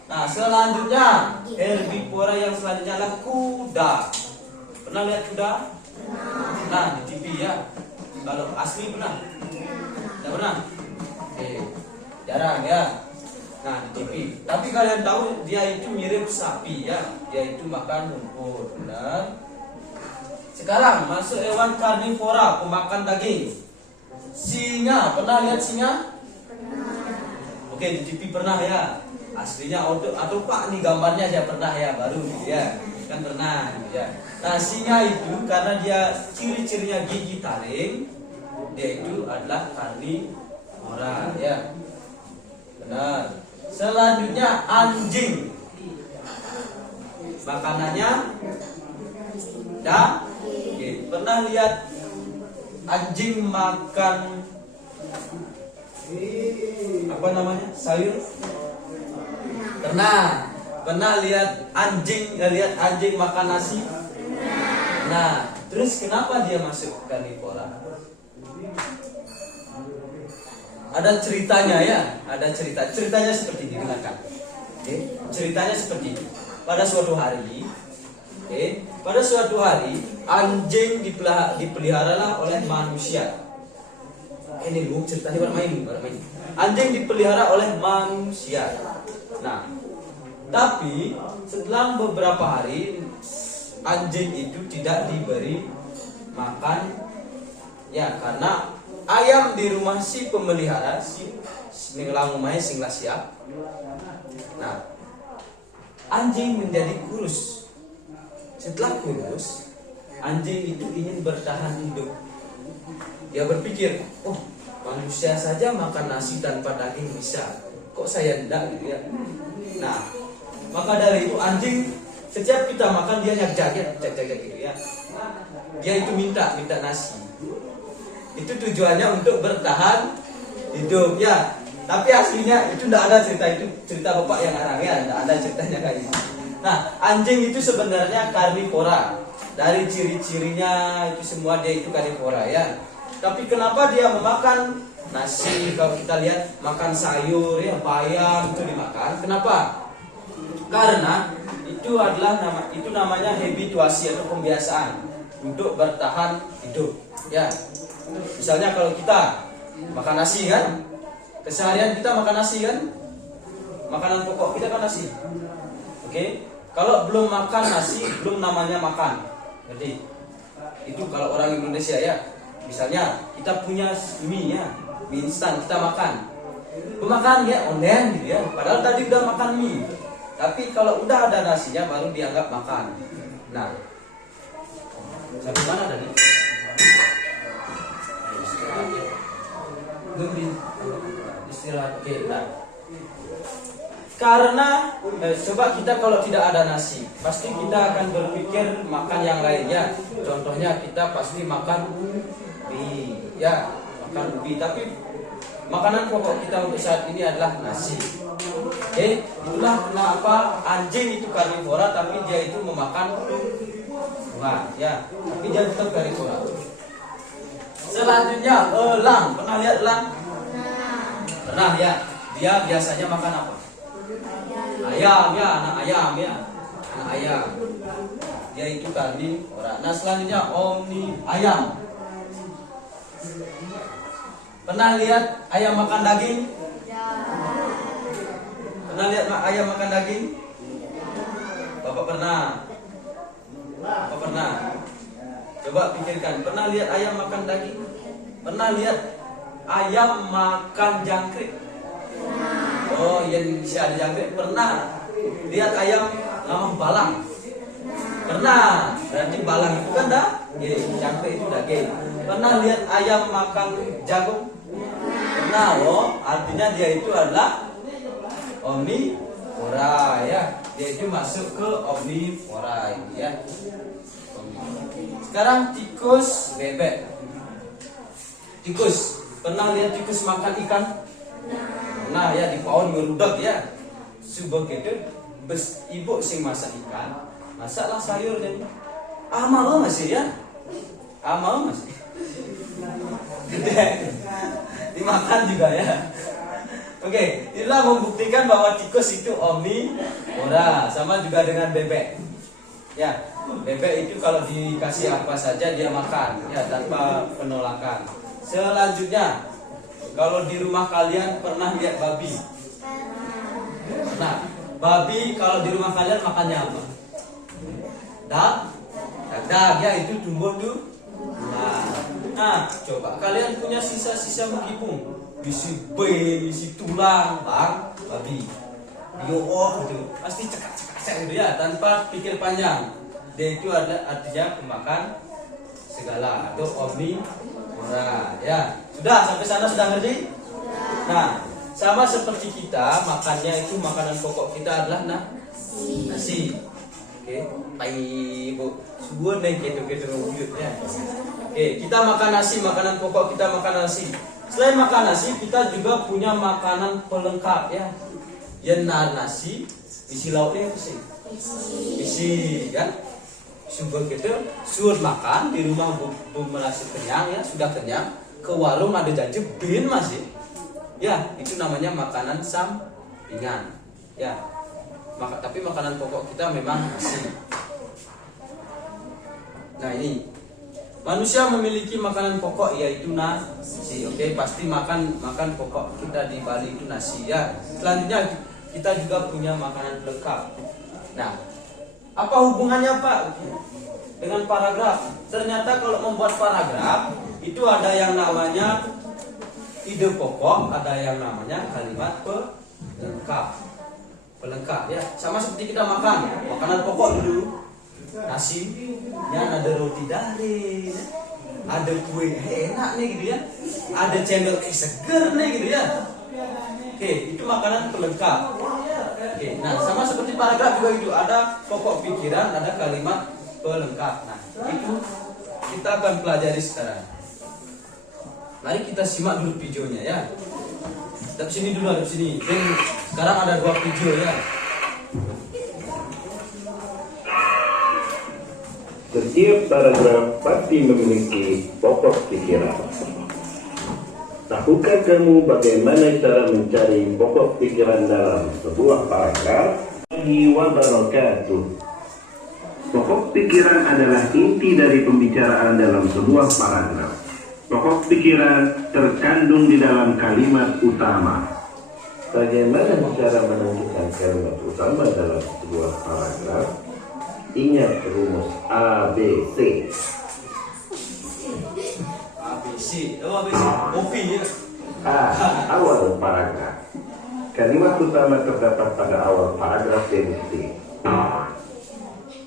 Nah, selanjutnya herbivora yang selanjutnya adalah kuda. Pernah lihat kuda? Nah, di TV ya. Kalau asli pernah? Tidak pernah? Oke, jarang ya. Nah, di TV. Tapi kalian tahu dia itu mirip sapi ya. Dia itu makan rumput. Benar. Sekarang masuk hewan karnivora, pemakan daging. Singa, pernah lihat singa? Pernah. Oke, di TV pernah ya. Aslinya atau Pak nih gambarnya saya pernah ya, baru gitu ya. Kan pernah gitu ya. Nah, singa itu karena dia ciri-cirinya gigi taring, dia itu adalah karnivora ya. Benar. Selanjutnya anjing. Makanannya daging. Pernah lihat anjing makan apa namanya? Sayur? Pernah. Pernah lihat anjing makan nasi? Nah, terus kenapa dia masuk karnivora? Ada ceritanya ya, ceritanya seperti ini, dengarkan. Ceritanya seperti ini. Pada suatu hari, anjing dipeliharalah oleh manusia. Ini lu ceritanya bermain. Anjing dipelihara oleh manusia. Nah, tapi setelah beberapa hari anjing itu tidak diberi makan ya, karena ayam di rumah si pemelihara si ngelangumai sing siap. Nah, anjing menjadi kurus. Setelah kurus, anjing itu ingin bertahan hidup. Dia berpikir, oh manusia saja makan nasi tanpa daging bisa, kok saya tidak gitu ya. Nah, maka dari itu anjing setiap kita makan dia jaget gitu ya. Dia itu minta nasi. Itu tujuannya untuk bertahan hidup ya. Tapi aslinya itu tidak ada cerita itu, cerita bapak yang arang ya, tidak ada ceritanya kayak gitu. Nah, anjing itu sebenarnya karnivora. Dari ciri-cirinya itu semua dia itu karnivora ya. Tapi kenapa dia memakan nasi? Kalau kita lihat makan sayur ya, bayam itu dimakan. Kenapa? Karena itu namanya habituasi atau pembiasaan untuk bertahan hidup ya. Misalnya kalau kita makan nasi kan, keseharian kita makan nasi kan, makanan pokok kita kan nasi. Oke, kalau belum makan nasi belum namanya makan. Jadi itu kalau orang Indonesia ya, misalnya kita punya mie ya, mie instan kita makan, makan ya onden gitu ya, padahal tadi udah makan mie. Tapi kalau udah ada nasinya baru dianggap makan. Nah, sampai mana tadi? Istirahat. Oke, nah. Karena coba kita kalau tidak ada nasi, pasti kita akan berpikir makan yang lainnya. Contohnya kita pasti makan ubi, ya, makan ubi. Tapi makanan pokok kita untuk saat ini adalah nasi. Oke, itulah kenapa anjing itu karnivora, tapi dia itu memakan buah, ya. Tapi dia tetap karnivora. Selanjutnya elang, pernah lihat elang? Pernah ya. Dia biasanya makan apa? Ayam ya, anak ayam ya, anak ayam. Dia itu karnivora. Nah selanjutnya omni ayam. Pernah lihat ayam makan daging? Pernah lihat ayam makan daging? Bapak pernah? Bapak pernah? Coba pikirkan, pernah lihat ayam makan daging? Pernah lihat ayam makan jangkrik? Oh, yang bisa ada jangkrik pernah. Lihat ayam ngamah balang? Pernah. Berarti balang itu kan jangkrik itu daging. Pernah lihat ayam makan jagung? Pernah. Oh, artinya dia itu adalah omnivora ya. Dia itu masuk ke omnivora ini ya. Sekarang tikus bebek. Tikus, pernah lihat tikus makan ikan? Nah ya, di pohon ngerudak ya. Sebegitu ibu sing masak ikan, masaklah sayur jadi. Mau masih ya? Mau masih. Gede. Dimakan juga ya. Oke, inilah membuktikan bahwa tikus itu omnivora, sama juga dengan bebek. Ya, bebek itu kalau dikasih apa saja dia makan ya, tanpa penolakan. Selanjutnya, kalau di rumah kalian pernah lihat babi? Nah, babi kalau di rumah kalian makannya apa? Dadak ya, itu tumbuh tuh. Nah, coba kalian punya sisa-sisa mengkipung, bisi bisi tulang, babi. Gitu, pasti cekak-cekak gitu ya, tanpa pikir panjang. Dia itu artinya pemakan segala atau omnivora ya. Sudah sampai sana sudah ngerti? Nah, sama seperti kita makannya itu makanan pokok kita adalah nasi. Oke, baik Bu. Subuh deh gitu ya. Oke, kita makan nasi, makanan pokok kita makan nasi. Selain makan nasi, kita juga punya makanan pelengkap ya. Yang nasi, isi lauknya apa sih? Isi kan? Sumber gitu, sudah makan di rumah belum merasa kenyang ya, sudah kenyang. Ke warung ada janji bin masih. Ya, itu namanya makanan sampingan. Ya. Tapi makanan pokok kita memang nasi. Nah, ini manusia memiliki makanan pokok yaitu nasi. Oke, pasti makan pokok kita di Bali itu nasi ya. Selanjutnya kita juga punya makanan pelengkap. Nah, apa hubungannya Pak dengan paragraf? Ternyata kalau membuat paragraf itu ada yang namanya ide pokok, ada yang namanya kalimat pelengkap ya. Sama seperti kita makan makanan pokok dulu, nasi, ya ada roti dari, ada kue enak nih gitu ya, ada cendol seger nih gitu ya. Oke, itu makanan pelengkap. Oke, nah sama seperti paragraf juga itu ada pokok pikiran, ada kalimat pelengkap. Nah, itu kita akan pelajari sekarang. Mari kita simak dulu videonya ya. Dari sini dulu, dari sini. Dan sekarang ada 2 video ya. Setiap paragraf pasti memiliki pokok pikiran. Tahukah kamu bagaimana cara mencari pokok pikiran dalam sebuah paragraf? Wabarakatuh. Pokok pikiran adalah inti dari pembicaraan dalam sebuah paragraf. Pokok pikiran terkandung di dalam kalimat utama. Bagaimana cara menentukan kalimat utama dalam sebuah paragraf? Ingat rumus ABC. ABC. Oh, ABC. Kopi ya. A. Awal paragraf. Kalimat utama terdapat pada awal paragraf deduktif.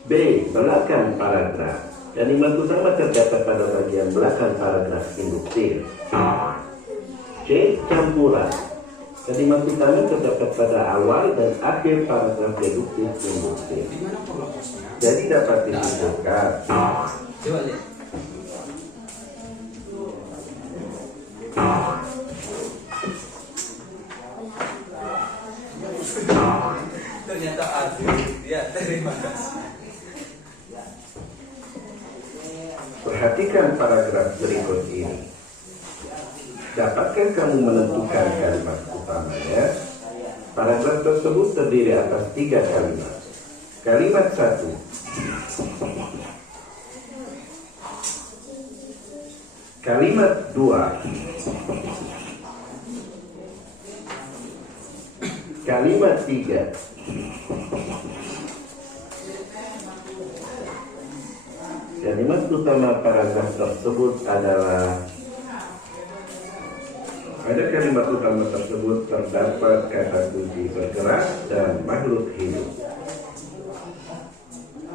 B. Belakang paragraf. Kalimat utama terdapat pada bagian belakang paragraf induktif. C. Campuran. Kalimat utama terdapat pada awal dan akhir paragraf deduktif induktif. Di mana prologusnya? Jadi dapat disimpulkan. Coba lihat. Ternyata ada. Ya, terima kasih. Perhatikan paragraf berikut ini. Dapatkah kamu menentukan kalimat utamanya? Paragraf tersebut terdiri atas 3 kalimat. Kalimat 1. Kalimat 2. Kalimat 3. Kalimat utama paragraf tersebut adalah pada kalimat utama tersebut terdapat kata kunci bergerak dan makhluk hidup.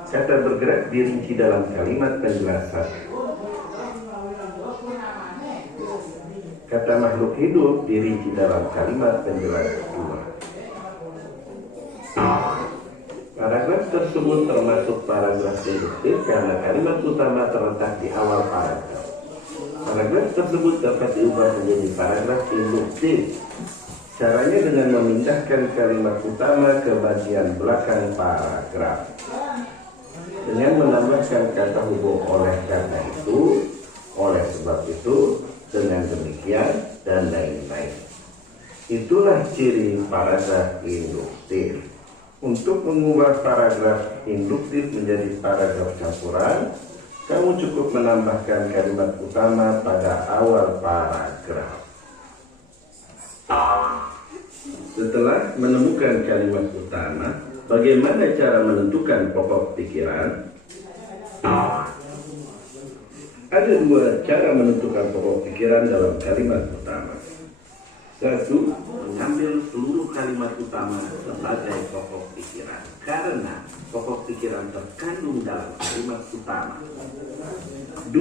Kata bergerak dirinci dalam kalimat penjelasan. Kata makhluk hidup dirinci dalam kalimat penjelasan kedua. Paragraf tersebut termasuk paragraf deduktif karena kalimat utama terletak di awal paragraf. Paragraf tersebut dapat diubah menjadi paragraf induktif. Caranya dengan memindahkan kalimat utama ke bagian belakang paragraf. Dengan menambahkan kata hubung oleh karena itu, oleh sebab itu, dengan demikian, dan lain-lain. Itulah ciri paragraf induktif. Untuk mengubah paragraf induktif menjadi paragraf campuran, kamu cukup menambahkan kalimat utama pada awal paragraf. Setelah menemukan kalimat utama, bagaimana cara menentukan pokok pikiran? Ada 2 cara menentukan pokok pikiran dalam kalimat utama. 1. Mengambil seluruh kalimat utama sebagai pokok pikiran karena pokok pikiran terkandung dalam kalimat utama. 2.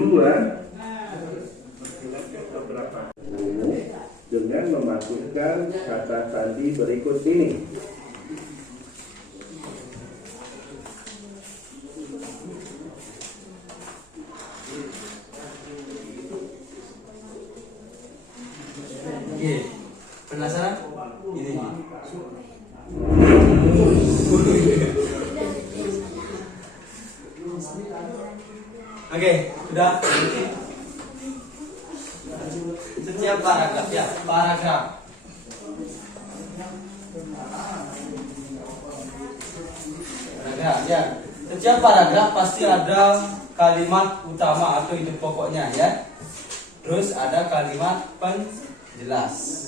Menghilangkan beberapa umum dengan memasukkan kata sandi berikut ini. Oke. Penasaran? Ini. Oke, sudah. Setiap paragraf ya, paragraf. Paragraf ya. Setiap paragraf pasti ada kalimat utama atau inti pokoknya ya. Terus ada kalimat penjelas.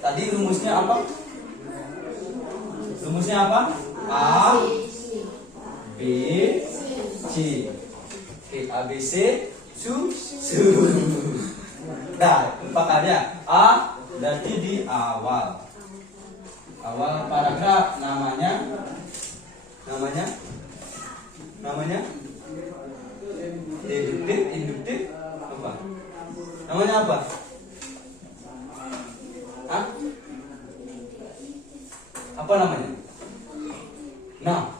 Tadi rumusnya apa? Rumusnya apa? A, B, C. Oke, A, B, C, su. Nah, pakarnya A berarti di awal. Awal paragraf namanya deduktif, induktif, apa? Namanya apa? Hah? Apa namanya? Nah,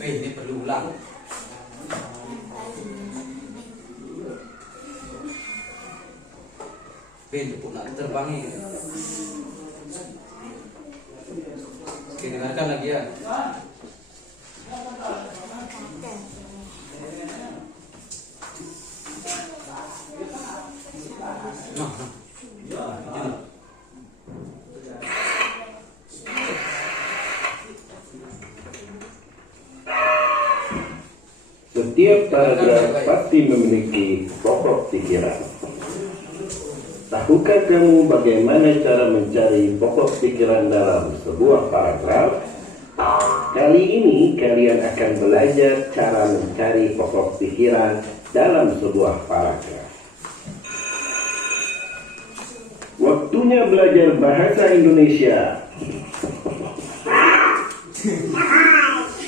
ini perlu ulang. Tepuk nak terbangi. Oke, dengarkan lagi ya. Setiap paragraf pasti memiliki pokok pikiran. Tahukah kamu bagaimana cara mencari pokok pikiran dalam sebuah paragraf? Kali ini kalian akan belajar cara mencari pokok pikiran dalam sebuah paragraf. Waktunya belajar bahasa Indonesia.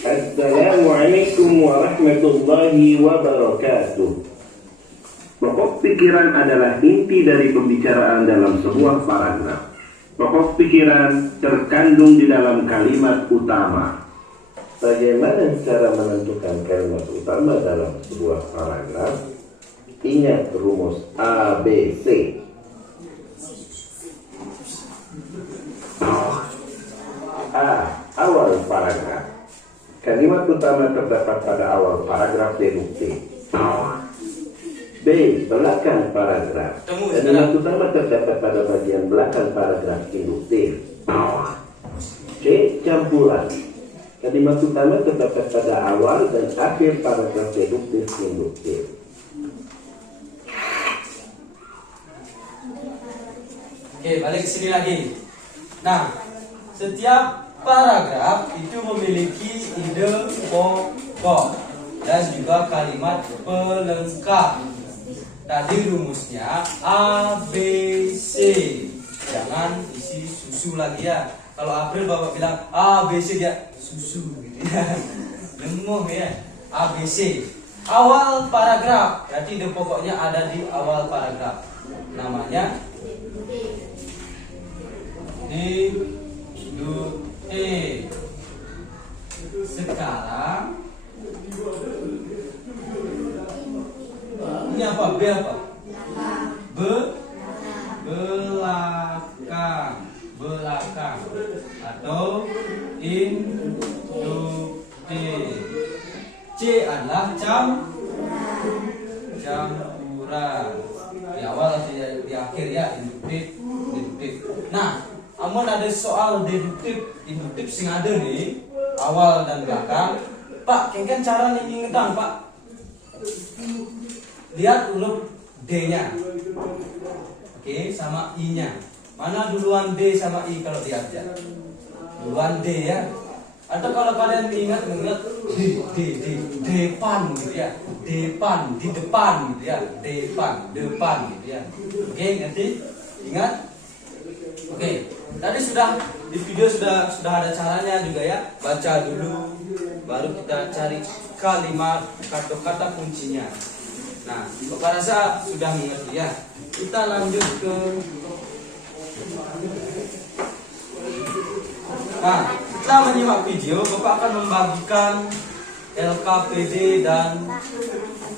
Assalamualaikum warahmatullahi wabarakatuh. Pokok pikiran adalah inti dari pembicaraan dalam sebuah paragraf. Pokok pikiran terkandung di dalam kalimat utama. Bagaimana cara menentukan kalimat utama dalam sebuah paragraf? Ingat rumus ABC. A. Awal paragraf. Kalimat utama terdapat pada awal paragraf deduktif. B. Belakang paragraf. Kalimat utama terdapat pada bagian belakang paragraf induktif. C. Campuran. Kalimat utama terdapat pada awal dan akhir paragraf deduktif induktif. Oke, balik ke sini lagi. Nah, setiap paragraf itu memiliki ide pokok dan juga kalimat pelengkap. Tadi rumusnya A, B, C. Jangan isi susu lagi ya. Kalau April bapak bilang A, B, C, dia susu gitu ya. Lemuh ya. A, B, C. Awal paragraf. Berarti ide pokoknya ada di awal paragraf. Namanya D-U-E. Sekarang ini apa? B apa? Belakang. Belakang atau induktif. C adalah campuran. Di awal atau di akhir ya, induktif, deduktif. Nah, amun ada soal deduktif, induktif sing ada nih, awal dan belakang. Pak, kan cara nih ingetan, Pak. Lihat huruf D-nya. Oke, sama I-nya. Mana duluan D sama I kalau diajak? Duluan D ya. Atau kalau kalian ingat depan gitu ya. Depan, di depan gitu ya. Depan gitu ya. Oke, ngerti? Ingat? Oke. Tadi sudah di video sudah ada caranya juga ya. Baca dulu baru kita cari kalimat atau kata kuncinya. Nah, Bapak rasa sudah mengerti ya. Kita lanjut ke kita menyimak video. Bapak akan membagikan LKPD dan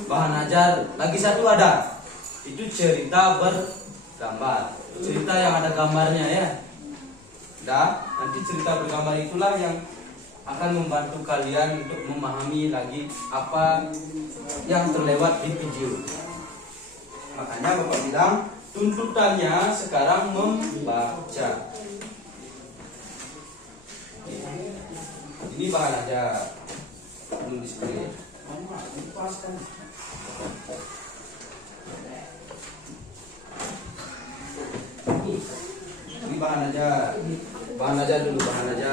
bahan ajar. Lagi satu ada. Itu cerita bergambar. Cerita yang ada gambarnya ya. Nanti cerita bergambar itulah yang akan membantu kalian untuk memahami lagi apa yang terlewat di video. Makanya Bapak bilang tuntutannya sekarang membaca. Ini bahan aja belum display. Ini bahan aja dulu, bahan aja.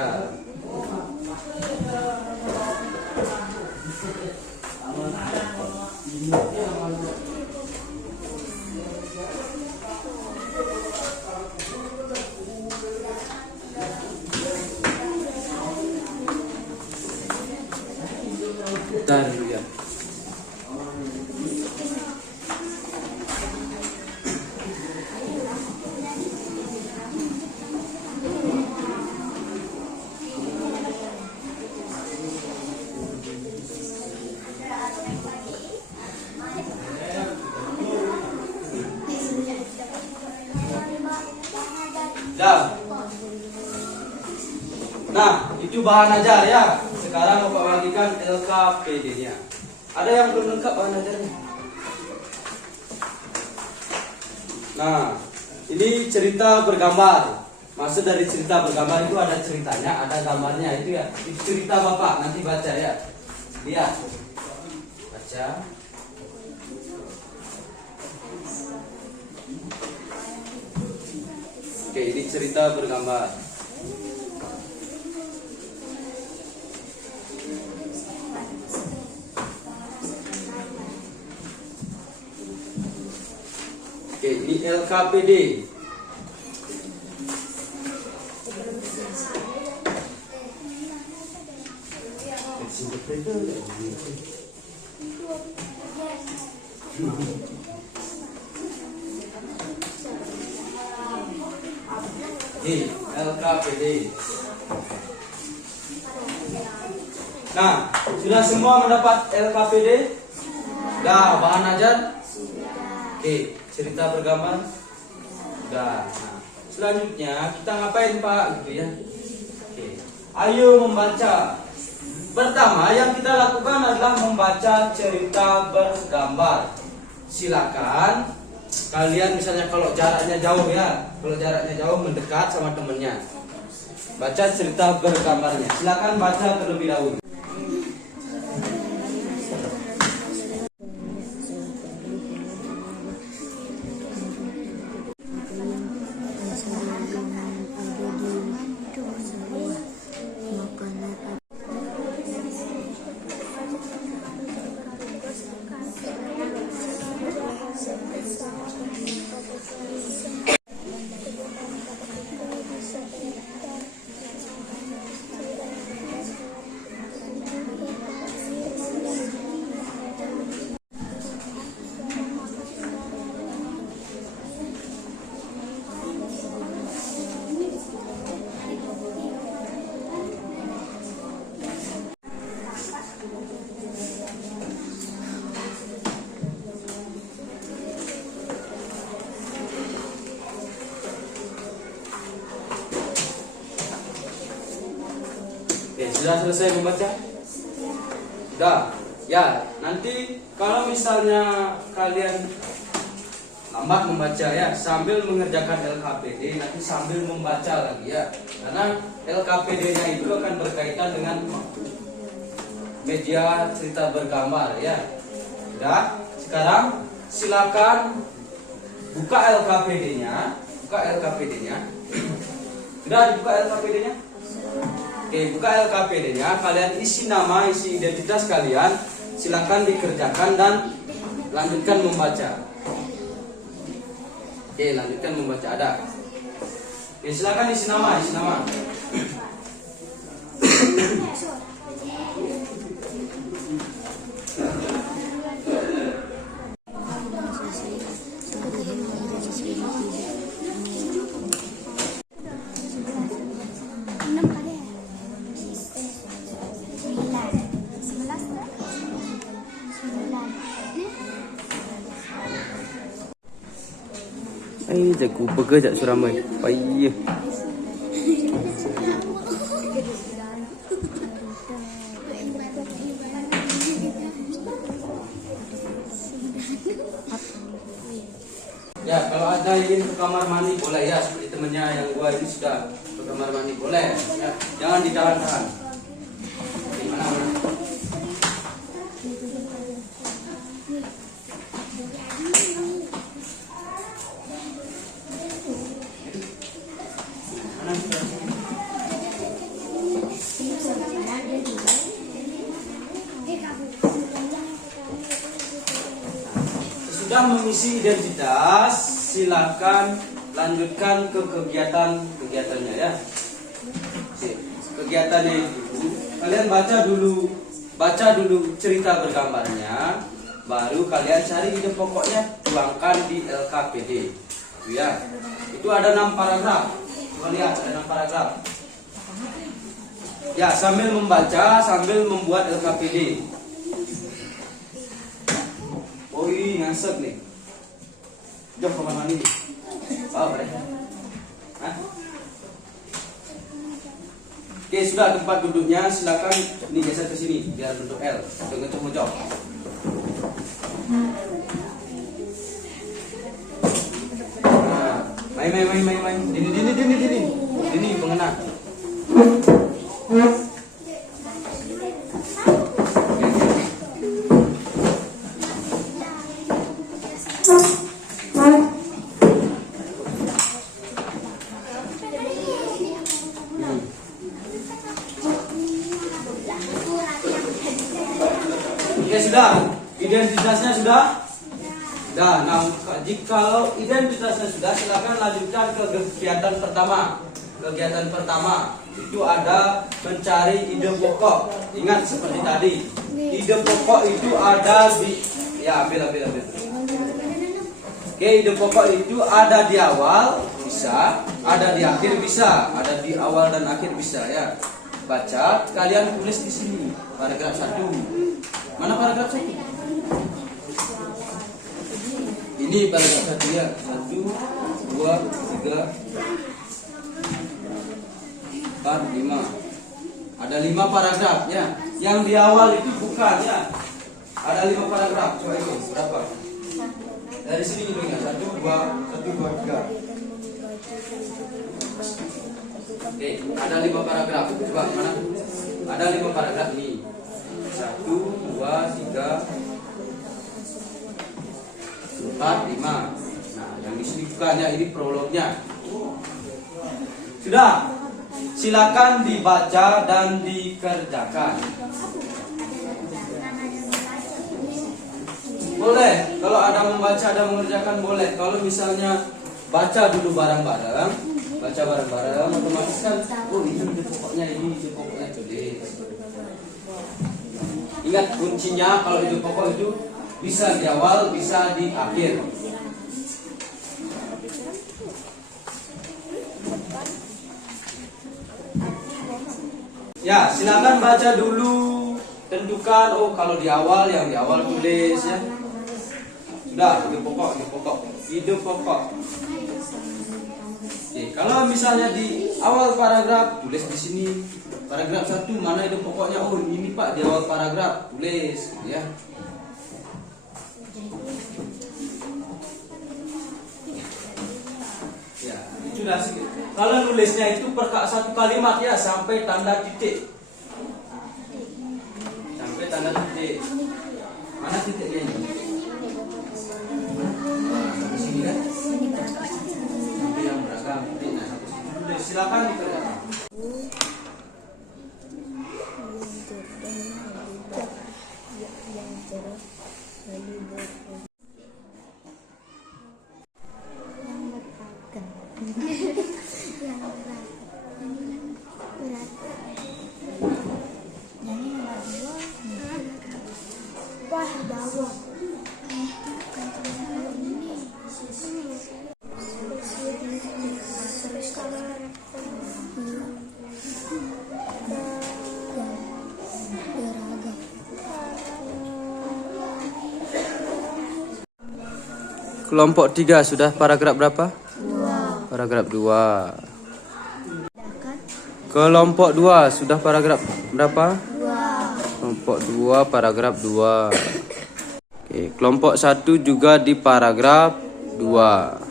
Bentar dulu ya. Nah, itu bahan ajar ya. Sekarang Bapak bagikan LKPD-nya. Ada yang belum lengkap bahan ajarnya? Nah, ini cerita bergambar. Maksud dari cerita bergambar itu ada ceritanya, ada gambarnya itu ya. Itu cerita Bapak, nanti baca ya. Lihat. Baca. membaca. Oke, ini cerita bergambar. Oke, ini LKPD. Ini LKPD. Nah, sudah semua mendapat LKPD? Sudah, bahan ajar? Oke, cerita bergambar? Sudah. Nah, selanjutnya kita ngapain Pak? Gitu ya. Oke, ayo membaca. Pertama yang kita lakukan adalah membaca cerita bergambar. Silakan kalian misalnya kalau jaraknya jauh ya, kalau jaraknya jauh mendekat sama temennya, baca cerita bergambarnya. Silakan baca terlebih dahulu. Oke, sudah selesai membaca? Sudah. Ya, nanti kalau misalnya kalian lambat membaca ya, sambil mengerjakan LKPD, nanti sambil membaca lagi ya. Karena LKPD-nya itu akan berkaitan dengan media cerita bergambar ya. Sudah. Sekarang silakan buka LKPD-nya, buka LKPD-nya. Sudah dibuka LKPD-nya? Oke, buka LKPD-nya, kalian isi nama, isi identitas kalian, silakan dikerjakan dan lanjutkan membaca. Oke, lanjutkan membaca, ada. Oke, silakan isi nama, isi nama. Ay, jago burger jak suramai. Payah. Ya, kalau ada ingin ke kamar mandi boleh ya, seperti temennya yang gua ini sudah ke kamar mandi boleh. Ya, jangan ditahan-tahan. Gimana? Sudah mengisi identitas, silakan lanjutkan ke kegiatannya ya. Kegiatannya itu kalian baca dulu cerita bergambarnya, baru kalian cari ide pokoknya, tuangkan di LKPD. Itu ya. Itu ada 6 paragraf. Coba lihat, ada 6 paragraf. Ya, sambil membaca, sambil membuat LKPD. Oh ini ngasep nih. Jom kamar mandi nih. Oh, Hah? Oke, sudah tempat duduknya, silakan ini geser ke sini biar bentuk L. Untuk ngecok-ngecok. Nah, main. Dini pengenal. Oke, sudah. Identitasnya sudah? Sudah. Nah, jikalau identitasnya sudah, silakan lanjutkan ke kegiatan pertama. Kegiatan pertama itu ada mencari ide pokok. Ingat seperti tadi. Ide pokok itu ada di ambil. Oke, ide pokok itu ada di awal bisa, ada di akhir bisa, ada di awal dan akhir bisa ya. Baca, kalian tulis di sini paragraf 1. Mana paragraf 1? Ini paragraf 1 ya. 1, 2, 3, 4, 5. Ada 5 paragraf ya. Yang di awal itu bukan ya. Ada 5 paragraf. Coba itu berapa? Dari sini gitu ya. 1, 2, 3. Oke, ada 5 paragraf. Coba mana? Ada 5 paragraf nih. 1, 2, 3, 4, 5. Nah, yang di sini bukan ya, ini prolognya. Sudah. Silakan dibaca dan dikerjakan. Boleh, kalau ada membaca, ada mengerjakan boleh. Kalau misalnya baca dulu bareng-bareng, otomatis kan, oh ini ide pokoknya tulis. Ingat kuncinya kalau ide pokok itu bisa di awal, bisa di akhir. Ya, silakan baca dulu. Tentukan, oh kalau di awal, yang di awal tulis ya. Sudah, ide pokok. Oke, kalau misalnya di awal paragraf, tulis di sini. Paragraf 1 mana ide pokoknya? Oh, ini Pak di awal paragraf, tulis ya. Ya, itu sudah sih. Kalau nulisnya itu per satu kalimat ya, sampai tanda titik. Mana titiknya ini? Sampai sini kan? Sampai yang beragam titik. Nah, sampai situ dulu. Silakan dikerjakan. Kelompok 3 sudah paragraf berapa? 2. Paragraf 2. Kelompok 2 sudah paragraf berapa? 2. Kelompok 2 paragraf 2. Oke, kelompok 1 juga di paragraf 2.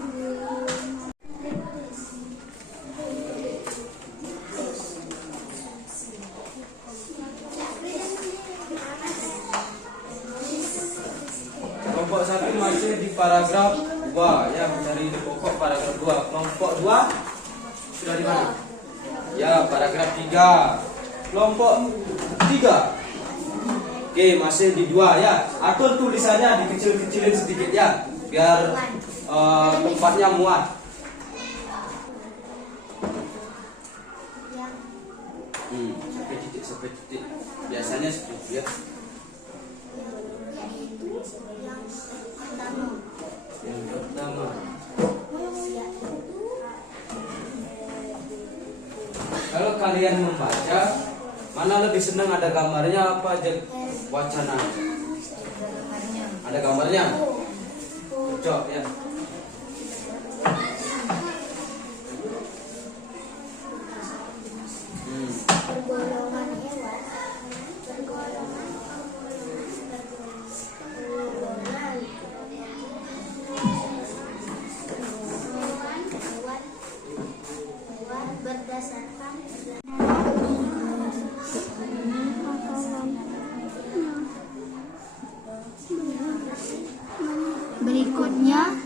Kelompok 1 masih di paragraf 2 ya, mencari ide pokok paragraf 2. Kelompok 2 sudah di mana? Ya, paragraf 3. Kelompok 3. Oke, masih di 2 ya. Atur tulisannya dikecil-kecilin sedikit ya, biar tempatnya muat. Sampai titik. Biasanya seperti ya. Yang pertama. Kalau kalian membaca, mana lebih senang, ada gambarnya apa aja wacana? Ada gambarnya? Cocok ya. Berikutnya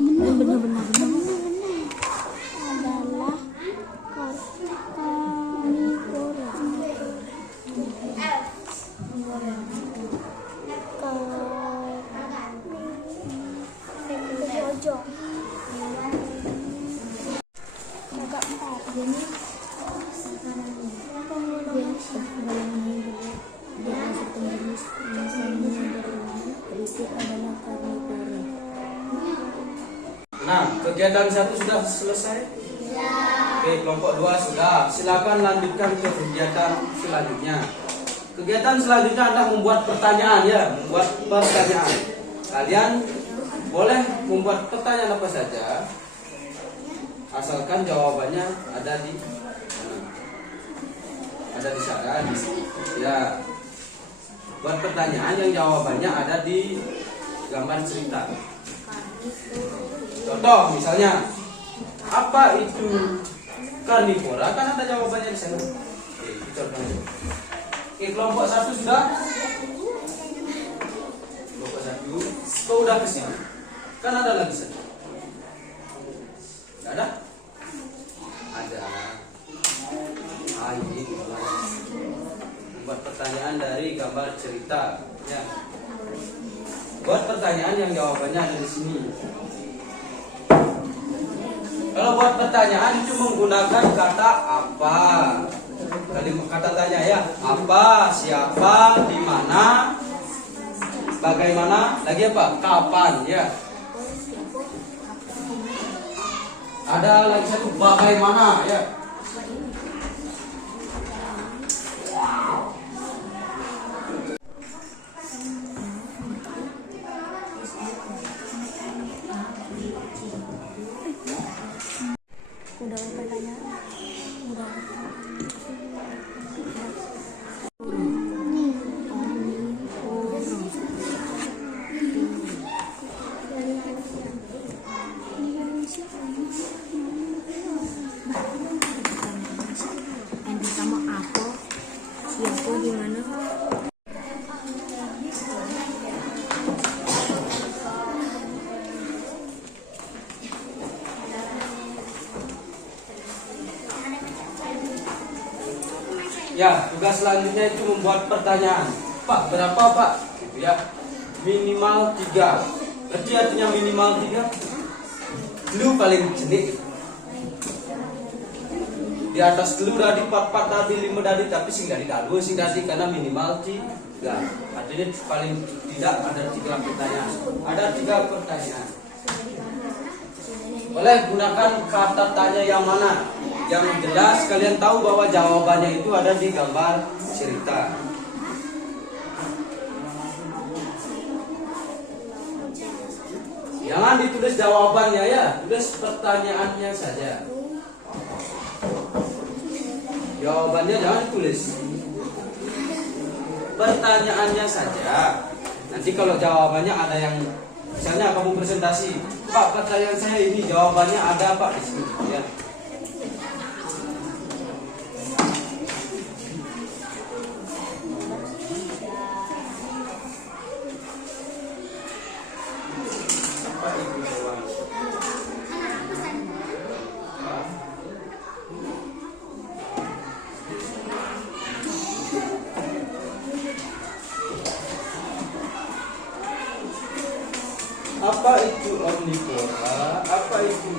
benar. Nah, kegiatan 1 sudah selesai? Oke, kelompok 2 sudah. Silakan lanjutkan ke kegiatan selanjutnya. Kegiatan selanjutnya Anda membuat pertanyaan ya, membuat pertanyaan. Kalian boleh membuat pertanyaan apa saja, asalkan jawabannya ada di sana. Ya, buat pertanyaan yang jawabannya ada di gambar cerita. Contoh misalnya, apa itu karnivora? Kan ada jawabannya di sana. Oke, itu contohnya. Oke, kelompok 1 sudah. Kelompok 1, kau udah kesini. Kan ada lagi sana. Tidak ada? Ada. Ini buat pertanyaan dari gambar cerita. Ya. Buat pertanyaan yang jawabannya ada di sini. Kalau buat pertanyaan itu menggunakan kata apa? Kata tanya ya, apa, siapa, di mana, bagaimana, lagi apa? Kapan ya. Ada lagi satu, bagaimana ya. Ya, tugas selanjutnya itu membuat pertanyaan. Pak, berapa Pak? Gitu ya. Minimal 3. Berarti artinya minimal 3. Lu paling jenik. Di atas lu tadi 4 tadi 5 tadi, tapi sing dari dalu sing tadi karena minimal 3. Artinya paling tidak ada 3 pertanyaan. Ada 3 pertanyaan. Boleh gunakan kata tanya yang mana? Yang jelas kalian tahu bahwa jawabannya itu ada di gambar cerita. Jangan ditulis jawabannya ya, tulis pertanyaannya saja. Jawabannya jangan ditulis. Pertanyaannya saja. Nanti kalau jawabannya ada yang, misalnya kamu presentasi, Pak, pertanyaan saya ini jawabannya ada Pak di sini ya. Apa itu omnivora? Apa itu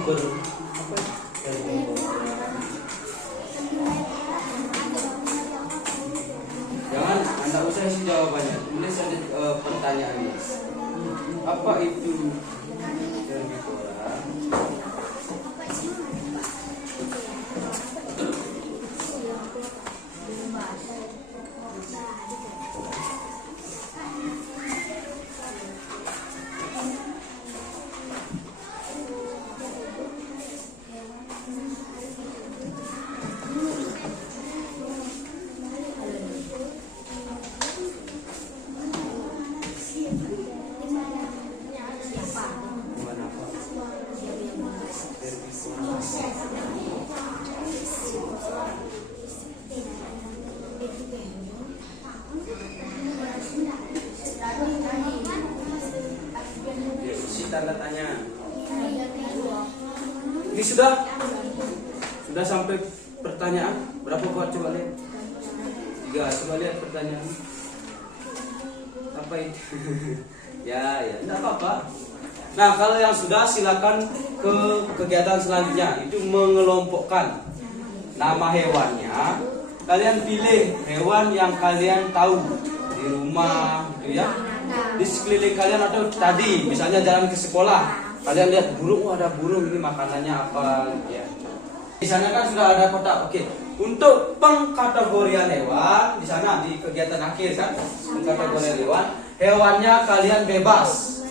Jangan Anda usah isi jawabannya, tulis saja pertanyaannya. Apa itu herbivora? Tanda tanya. Ini sudah sampai pertanyaan berapa buat, coba lihat. 3, coba lihat pertanyaan. Apa itu? ya enggak apa-apa. Nah, kalau yang sudah silakan ke kegiatan selanjutnya, itu mengelompokkan. nama hewannya, kalian pilih hewan yang kalian tahu di rumah, gitu ya. Di sekeliling kalian atau tadi, misalnya jalan ke sekolah, kalian lihat burung, oh ada burung, ini makanannya apa, gitu ya. Di sana kan sudah ada kotak. Oke. Untuk pengkategorian hewan, di sana di kegiatan akhir kan, pengkategorian hewan, hewannya kalian bebas.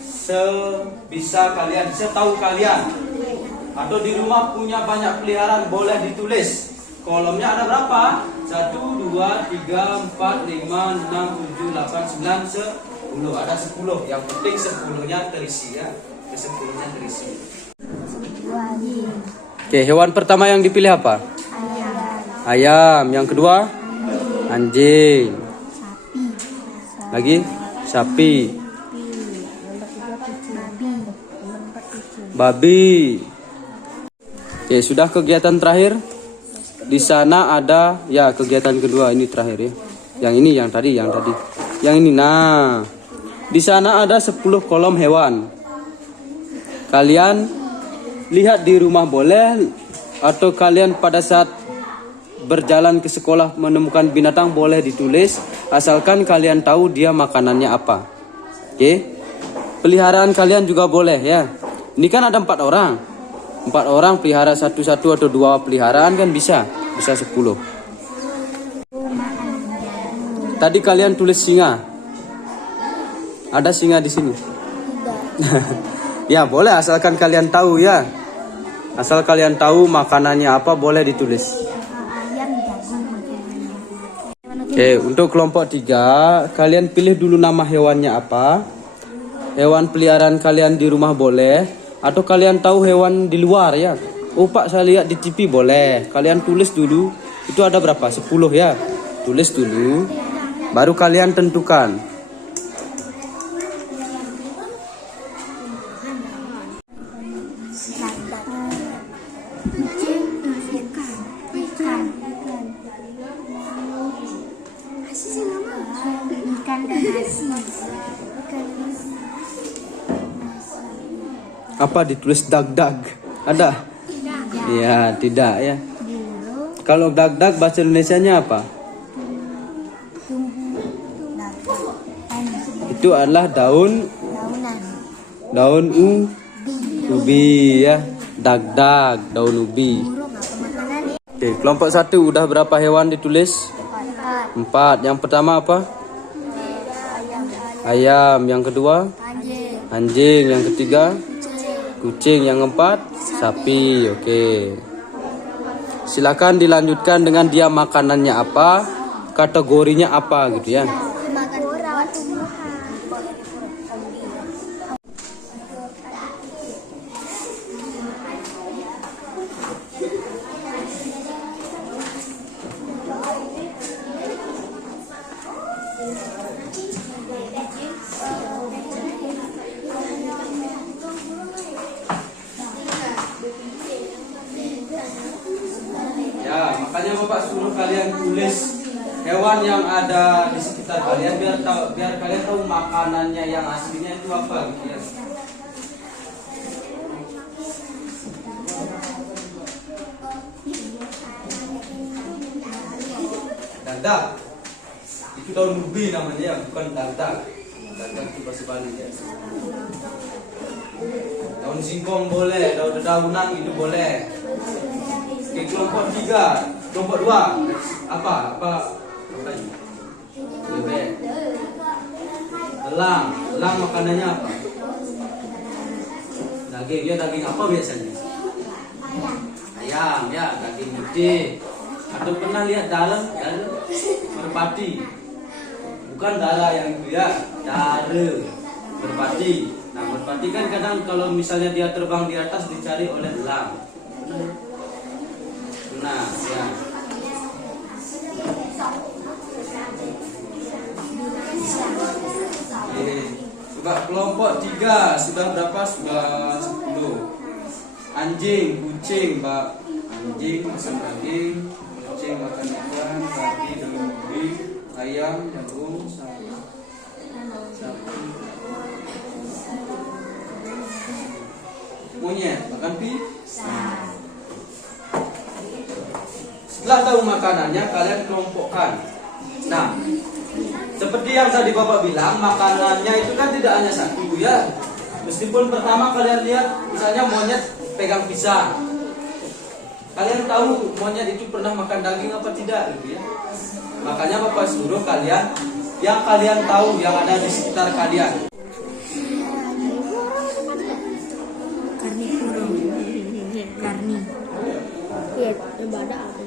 Sebisa kalian, setahu kalian. Atau di rumah punya banyak peliharaan, boleh ditulis. Kolomnya ada berapa? 1, 2, 3, 4, 5, 6, 7, 8, 9, 10. Ada 10. Yang penting 10-nya terisi ya. 10-nya terisi. Oke, hewan pertama yang dipilih apa? Ayam. Yang kedua? Anjing. Lagi? Sapi. Babi. Oke, sudah kegiatan terakhir? Di sana ada ya kegiatan kedua, ini terakhir ya. Yang ini yang tadi. Yang ini. Nah, di sana ada 10 kolom hewan. Kalian lihat di rumah boleh, atau kalian pada saat berjalan ke sekolah menemukan binatang boleh ditulis, asalkan kalian tahu dia makanannya apa. Oke. Peliharaan kalian juga boleh ya. Ini kan ada 4 orang. 4 orang pelihara satu-satu atau 2 peliharaan kan bisa 10. Tadi kalian tulis singa. Ada singa di sini. Ya boleh, asalkan kalian tahu ya. Asal kalian tahu makanannya apa boleh ditulis. Oke, untuk kelompok 3, kalian pilih dulu nama hewannya apa. Hewan peliharaan kalian di rumah boleh, atau kalian tahu hewan di luar ya. Oh Pak, saya lihat di TV boleh. Kalian tulis dulu. Itu ada berapa? 10 ya. Tulis dulu. Baru kalian tentukan. Apa ditulis dag-dag? Ada? Ya, tidak ya. Kalau dag-dag bahasa Indonesianya apa? Itu adalah daun ubi ya. Dag-dag, daun ubi. Oke, kelompok 1 udah berapa hewan ditulis? 4. Yang pertama apa? Ayam. Yang kedua? Anjing. Yang ketiga? Kucing. Yang keempat? Sapi. Oke. Silakan dilanjutkan dengan dia makanannya apa, kategorinya apa gitu ya. Ya, makanya Bapak suruh kalian tulis hewan yang ada di sekitar kalian biar kalian tahu makanannya yang aslinya itu apa gitu ya. Dag-dag. Itu daun ubi namanya ya, bukan dag-dag. Dag-dag itu bahasa Bali ya. Daun singkong boleh, daun dedaunan itu boleh. Oke, kelompok 3, kelompok 2 apa ini? Bebek. Elang makanannya apa? Daging, ya daging apa biasanya? Ayam ya, daging putih. Atau pernah lihat dalam merpati? Bukan darah yang itu ya, dara merpati. Nah, merpati kan kadang kalau misalnya dia terbang di atas dicari oleh elang. Nah, ya. Coba kelompok 3 sudah berapa? Sudah 10. Anjing, kucing, Mbak. Anjing makan daging, kucing makan ikan, babi daun ubi, ayam, jagung, sapi. Monyet makan pisang. Setelah tahu makanannya, kalian kelompokkan. Nah, seperti yang tadi Bapak bilang, makanannya itu kan tidak hanya satu ya. Meskipun pertama kalian lihat, misalnya monyet pegang pisang. Kalian tahu monyet itu pernah makan daging apa tidak gitu ya. Makanya Bapak suruh kalian yang kalian tahu, yang ada di sekitar kalian. Karnivoro. Karni. Iya, ibadah apa?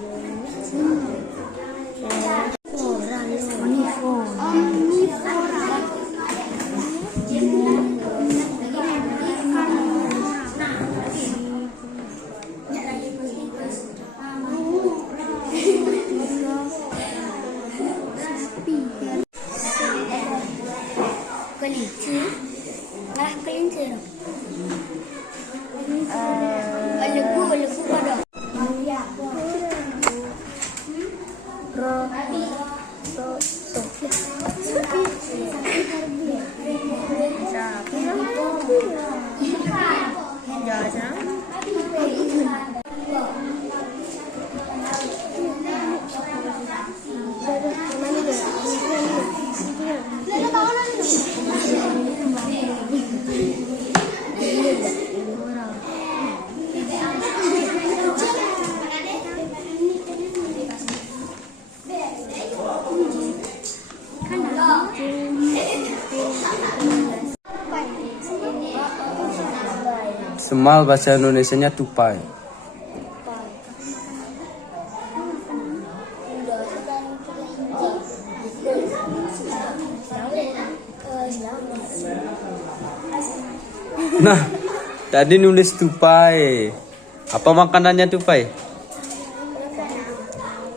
Kelinci, nah kelinci dong. Lebu kodok. Semal bahasa Indonesianya tupai. Nah, tadi nulis tupai. Apa makanannya tupai?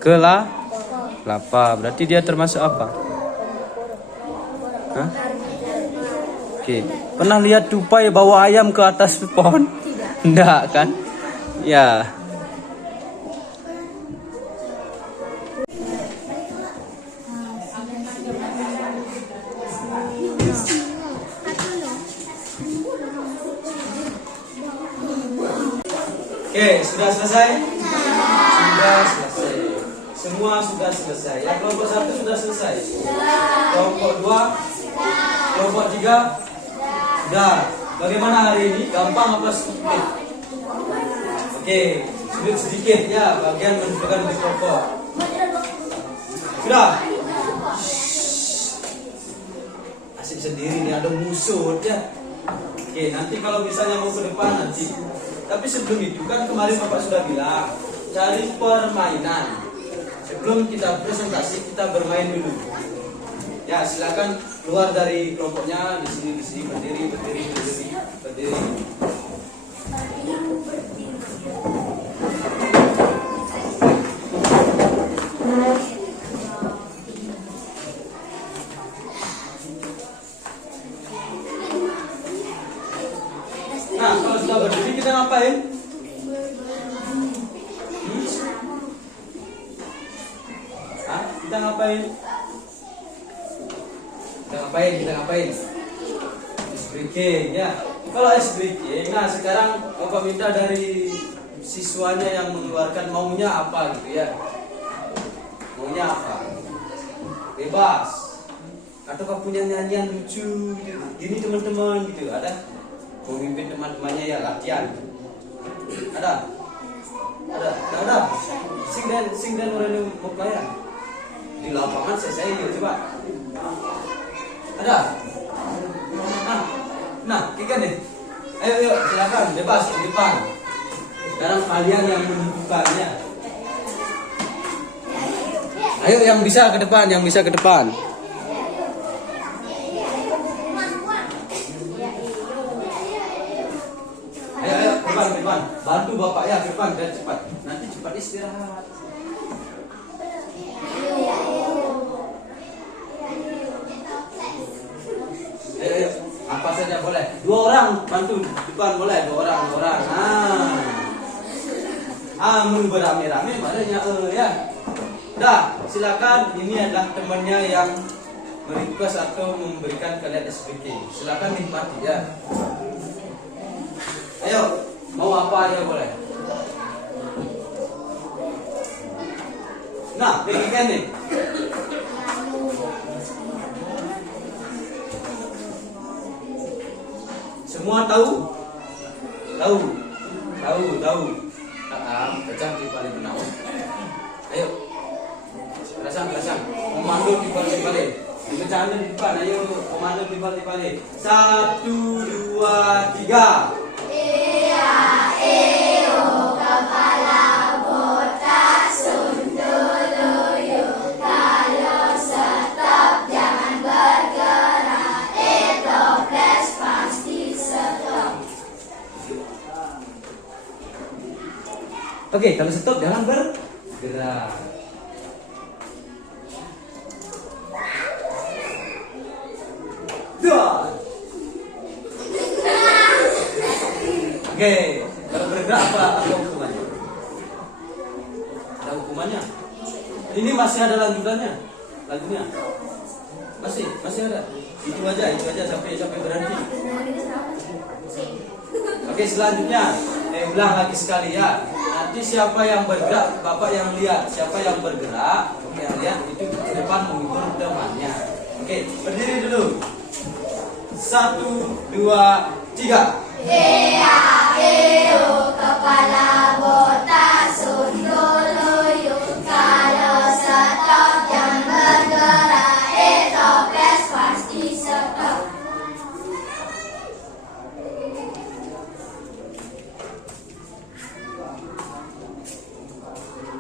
Kelapa. Berarti dia termasuk apa? Hah? Oke. Pernah lihat tupai bawa ayam ke atas pohon? Enggak kan? Ya. Oke, sudah selesai? Sudah selesai. Semua sudah selesai. Yang kelompok 1 sudah selesai. Kelompok 2, kelompok 3, sudah. Bagaimana hari ini? Gampang apa sulit? Oke, sulit sedikit ya. Bagian menentukan di kelompok. Sudah. Asik sendiri nih, ada musuh ya. Oke, nanti kalau misalnya mau ke depan nanti. Tapi sebelum itu kan kemarin Bapak sudah bilang cari permainan. Sebelum kita presentasi kita bermain dulu. Ya silakan keluar dari kelompoknya di sini berdiri. Nah, kalau sudah berdiri kita ngapain? Kita ngapain? Ice breaking ya. Kalau ice breaking, nah sekarang Bapak minta dari siswanya yang mengeluarkan maunya apa gitu ya. Maunya apa? Bebas. Atau kau punya nyanyian lucu gitu. Gini teman-teman gitu, ada? Memimpin teman-temannya ya latihan. Ada? Sing dan orang mau pelayan di lapangan saya coba. Ada? Nah, ikan deh. Ayo silakan bebas di depan. Sekarang kalian yang menentukannya. Ayo yang bisa ke depan, Ayo ke depan. Bantu bapak ya ke depan dan cepat. Nanti cepat istirahat. Ayo. Apa saja boleh. 2 orang bantu depan boleh. 2 orang. Beramai-ramai badannya ya. Dah, silakan. Ini adalah temannya yang merequest atau memberikan kalian SPK. Silakan nikmati ya. Ayo, mau apa aja boleh. Nah, begini nih. Semua tahu? Tahu. Kacang di paling benar. Ayo. Kerasang. Komando di balik. Pecahan di depan. Ayo, komando di balik. 1, 2, 3. Oke, kalau stop jangan bergerak. Dua. Oke, kalau bergerak apa hukumannya? Ada hukumannya? Ini masih ada lanjutannya? Lagunya? Masih ada. Itu aja sampai berhenti. Oke, selanjutnya ulang lagi sekali ya. Nanti siapa yang bergerak, Bapak yang lihat. Siapa yang bergerak, Bapak yang lihat itu ke depan menghibur temannya. Oke, berdiri dulu. 1, 2, 3. Kepala botak sundul loyo. Kalau stop jangan bergerak. Toples pasti stop.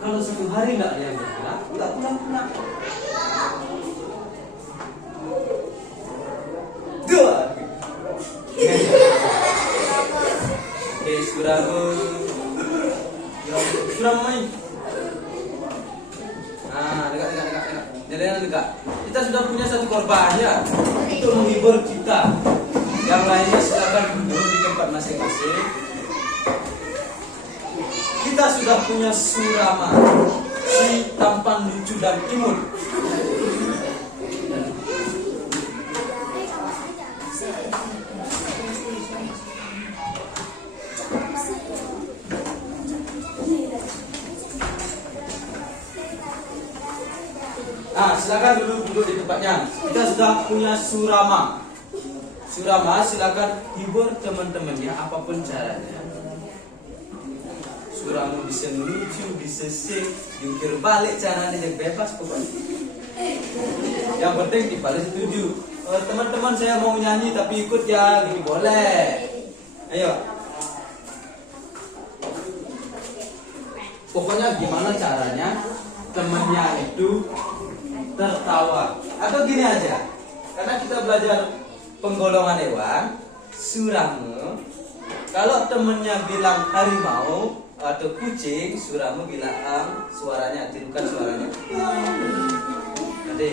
Kalau satu hari nggak ada yang bergerak, nggak pulang. Dua. Oke, sudah main. Nah, dekat. Kita sudah punya satu korban ya, untuk menghibur kita. Yang lainnya silakan duduk di tempat masing-masing. Kita sudah punya Surama, si tampan, lucu dan imut. Nah, silakan duduk di tempatnya. Kita sudah punya Surama. Silakan hibur teman-temannya apapun caranya. Surama bisa lucu, bisa sing, jungkir balik caranya yang bebas pokoknya. Yang penting di balik setuju. Teman-teman saya mau nyanyi tapi ikut ya, gini boleh. Ayo. Pokoknya gimana caranya temannya itu tertawa. Atau gini aja. Karena kita belajar penggolongan hewan, Surama. Kalau temennya bilang harimau atau kucing, Surama bilang suaranya, tirukan suaranya. Nanti.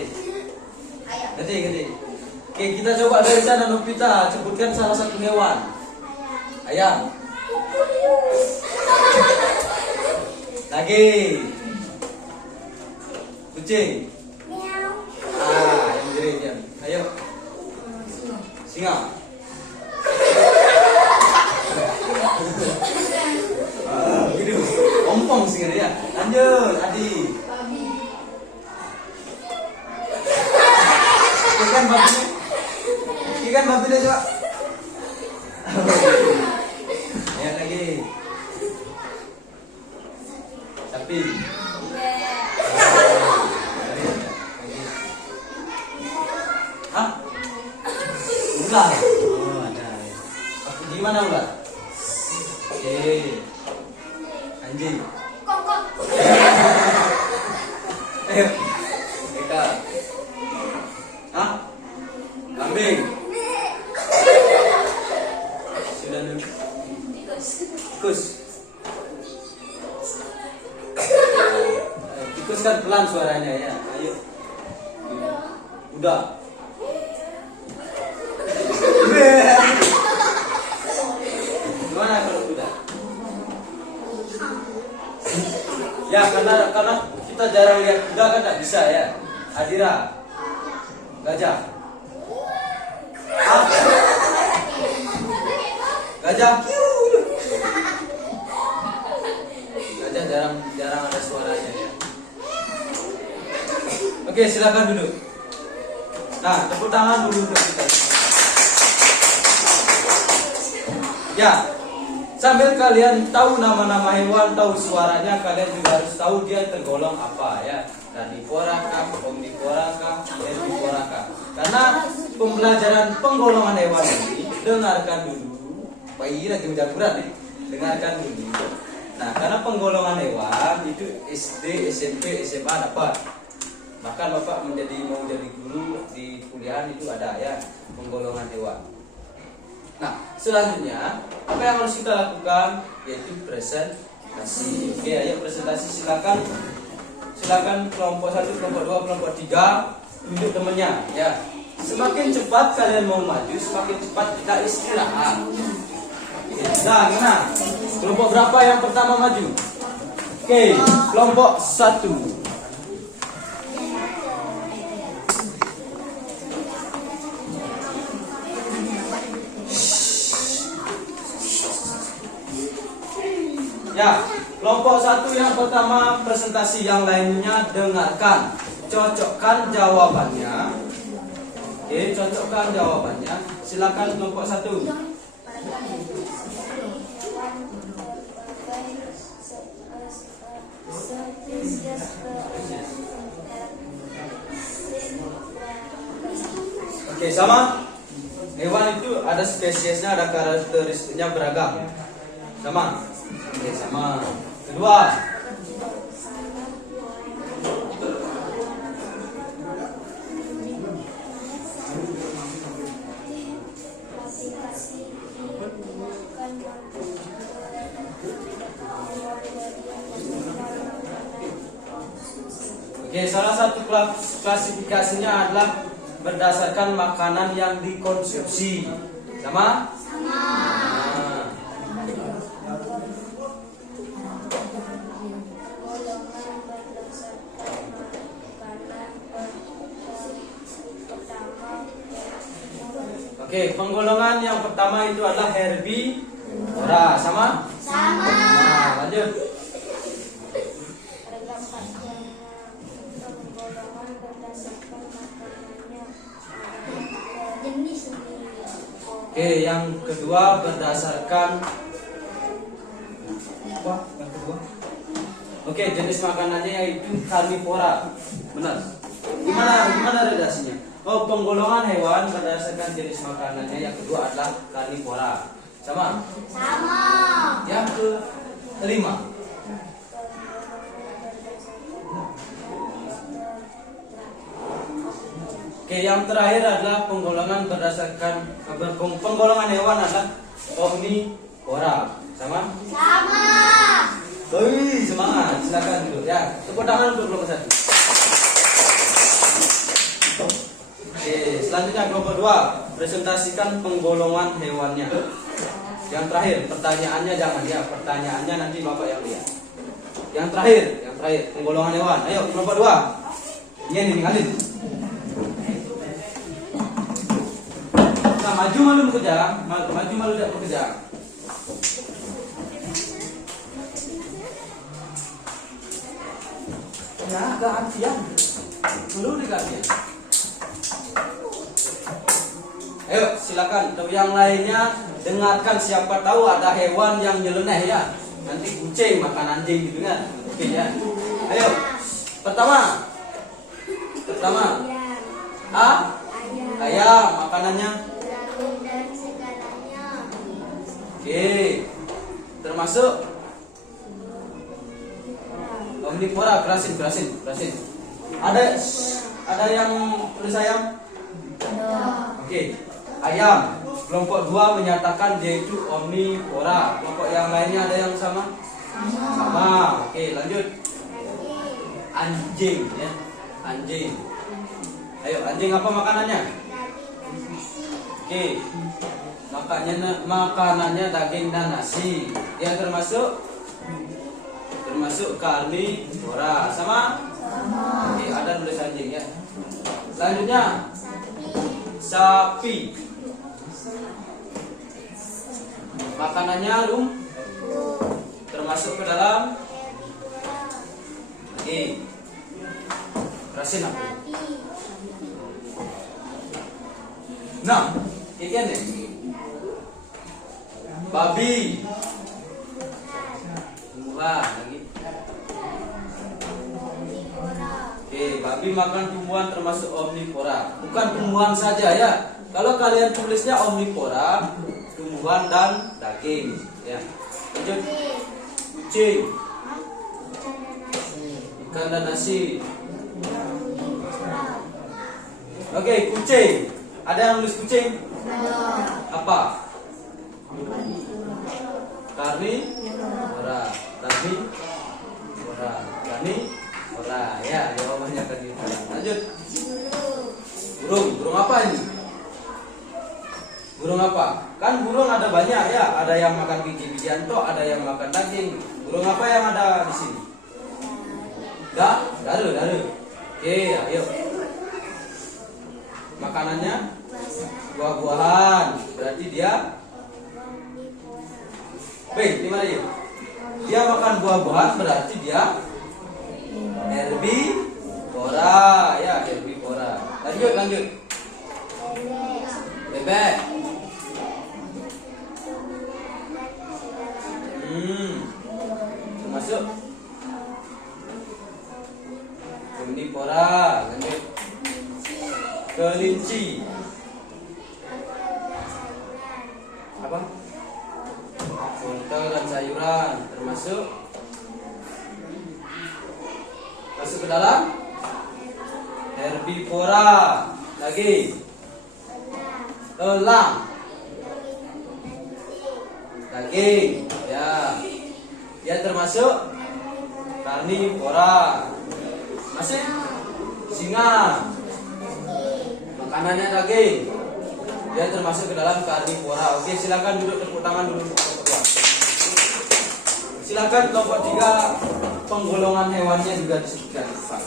Oke, kita coba dari sana. Novita, sebutkan salah satu hewan. Ayam. Lagi. Kucing. Yang jerit. Ayo. Singa. Gitu. Ompong singa ya. Lanjut, Adi. Ikan babi deh coba. Ya lagi. Sapi. Hah? Ular. Oh, ada. Gimana ular? Oke. Anjing. Kok. Ayo. Eka. Hah? Kambing. Sudah dulu. Tikus. Tikus kan pelan suaranya ya. Ayo. Udah. Gimana kalau udah? Ya karena kita jarang lihat kuda kan nggak bisa ya. Adira. Gajah. Gajah. Gajah jarang ada suaranya ya. Oke, silakan duduk. Nah, tepuk tangan dulu untuk kita. Ya, sambil kalian tahu nama-nama hewan, tahu suaranya, kalian juga harus tahu dia tergolong apa ya. Carnivora kah, omnivora kah, herbivora kah. Karena pembelajaran penggolongan hewan ini, dengarkan dulu. Pak Ii lagi udah berat nih. Dengarkan dulu. Nah, karena penggolongan hewan itu SD, SMP, SMA dapat. Bahkan Bapak mau jadi guru di kuliah itu ada ya penggolongan hewan. Nah, selanjutnya apa yang harus kita lakukan yaitu presentasi. Oke, ayo presentasi silakan kelompok 1, kelompok 2, kelompok 3 tunjuk temennya ya. Semakin cepat kalian mau maju, semakin cepat kita istirahat. Nah, gimana? Kelompok berapa yang pertama maju? Oke, kelompok 1. Ya, kelompok 1 yang pertama presentasi, yang lainnya dengarkan. Cocokkan jawabannya. Oke, cocokkan jawabannya. Silakan kelompok 1. Oke, sama. Hewan itu ada spesiesnya, ada karakteristiknya beragam. Sama. Oke, sama. Kedua. Oke, salah satu klasifikasinya adalah berdasarkan makanan yang dikonsumsi. Sama? Sama. Oke, penggolongan yang pertama itu adalah herbivora. Sama? Sama. Nah, lanjut. Oke, yang kedua berdasarkan apa? Yang kedua. Oke, jenis makanannya yaitu karnivora. Benar. Gimana redaksinya? Oh, penggolongan hewan berdasarkan jenis makanannya yang kedua adalah karnivora. Sama? Sama. Yang kelima. Oke, yang terakhir adalah penggolongan berdasarkan penggolongan hewan adalah omnivora. Sama? Sama. Wih, semangat. Silakan dulu ya. Tepuk tangan untuk kelompok 1. Oke, selanjutnya kelompok 2, presentasikan penggolongan hewannya. Yang terakhir, pertanyaannya jangan ya, pertanyaannya nanti Bapak yang lihat. Yang terakhir, penggolongan hewan. Ayo, kelompok 2. Ini ninggalin. Nah, maju malu bekerja, maju malu tidak bekerja. Ya, agak antian. Perlu diganti. Ayo, silakan. Yang lainnya dengarkan, siapa tahu ada hewan yang nyeleneh ya. Nanti kucing makan anjing gitu kan. Oke ya. Ayo. Pertama. Ayam makanannya. Oke. Termasuk omnivora, kerasin. Ada yang tulis ayam? Oke. Ayam. Kelompok 2 menyatakan dia itu omnivora. Kelompok yang lainnya ada yang sama? Sama. Oke, lanjut. Anjing ya. Anjing. Ayo, anjing apa makanannya? Oke. Makanannya daging dan nasi. Dia termasuk karnivora. Sama? Oke, ada tulis anjing ya. Selanjutnya sapi. Makanannya termasuk ke dalam. Oke. Kerasin apa? Nah, ikan ya. Babi. Tumbuhan lagi. Oke, babi makan tumbuhan termasuk omnivora. Bukan tumbuhan saja ya. Kalau kalian tulisnya omnivora, tumbuhan dan daging. Ya. Lanjut. Kucing. Ikan dan nasi. Oke, kucing. Ada yang nulis kucing? Apa? Karnivora. Karnivora. Ya, jawabannya karnivora. Lanjut. Burung apa ini? Burung apa? Kan burung ada banyak ya. Ada yang makan biji-bijian toh, ada yang makan daging. Burung apa yang ada di sini? Daru. Oke, ayo. Makanannya buah-buahan. Berarti dia gimana ya? Dia makan buah-buahan berarti dia herbivora ya, herbivora. Lanjut. Bebek. Termasuk omnivora. Lanjut. Kelinci. Apa? Wortel dan sayuran termasuk masuk ke dalam herbivora. Lagi elang, daging ya, dia termasuk karnivora. Masih singa, makanannya daging, dia termasuk ke dalam karnivora. Oke, silakan duduk, tepuk tangan dulu. Silakan kelompok 3 penggolongan hewannya juga disebutkan. Pak.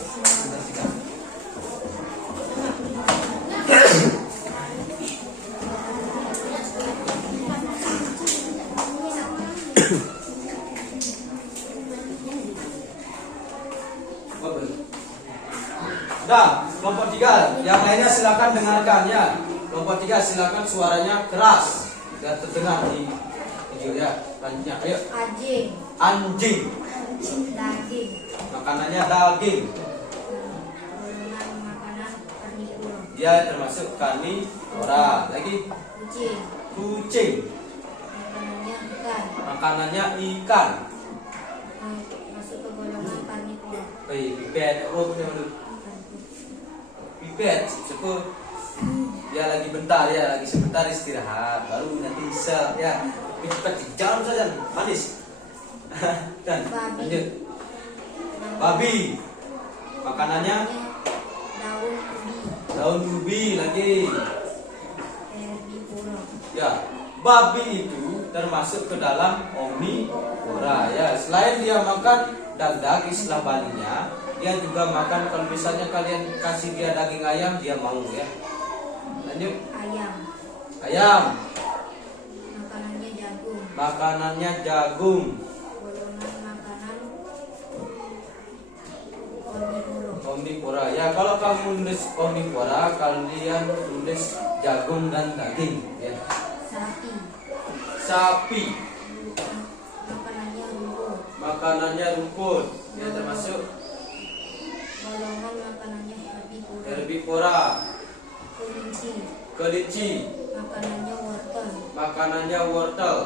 Sudah, kelompok 3. Yang lainnya silakan dengarkan ya. Kelompok 3 silakan suaranya keras dan terdengar di video ya. Lanjutnya, ayo. Anjing. Daging. Makanannya daging. Golongan makanan karnivora. Dia termasuk karnivora. Lagi. Kucing. Makanannya ikan. Makanannya ikan. Masuk ke golongan karnivora. Pipet. Pipet. Siapa? Dia lagi bentar ya, lagi sebentar istirahat. Baru nanti bisa ya. Pipet jam saja, manis. Dan lanjut. Babi. Makanannya daun ubi lagi. Herbivora. Ya, babi itu termasuk ke dalam omnivora ya. Selain dia makan dan daging setelah balinya, dia juga makan. Kalau misalnya kalian kasih dia daging ayam, dia mau ya. Lanjut. Ayam. Makanannya jagung. Golongan makanan Omnivora. Ya, kalau kamu nulis omnivora, kalian tulis jagung dan daging ya. Sapi. Makanannya rumput. Ya, termasuk golongan makanannya herbivora. Kelinci. Makanannya wortel.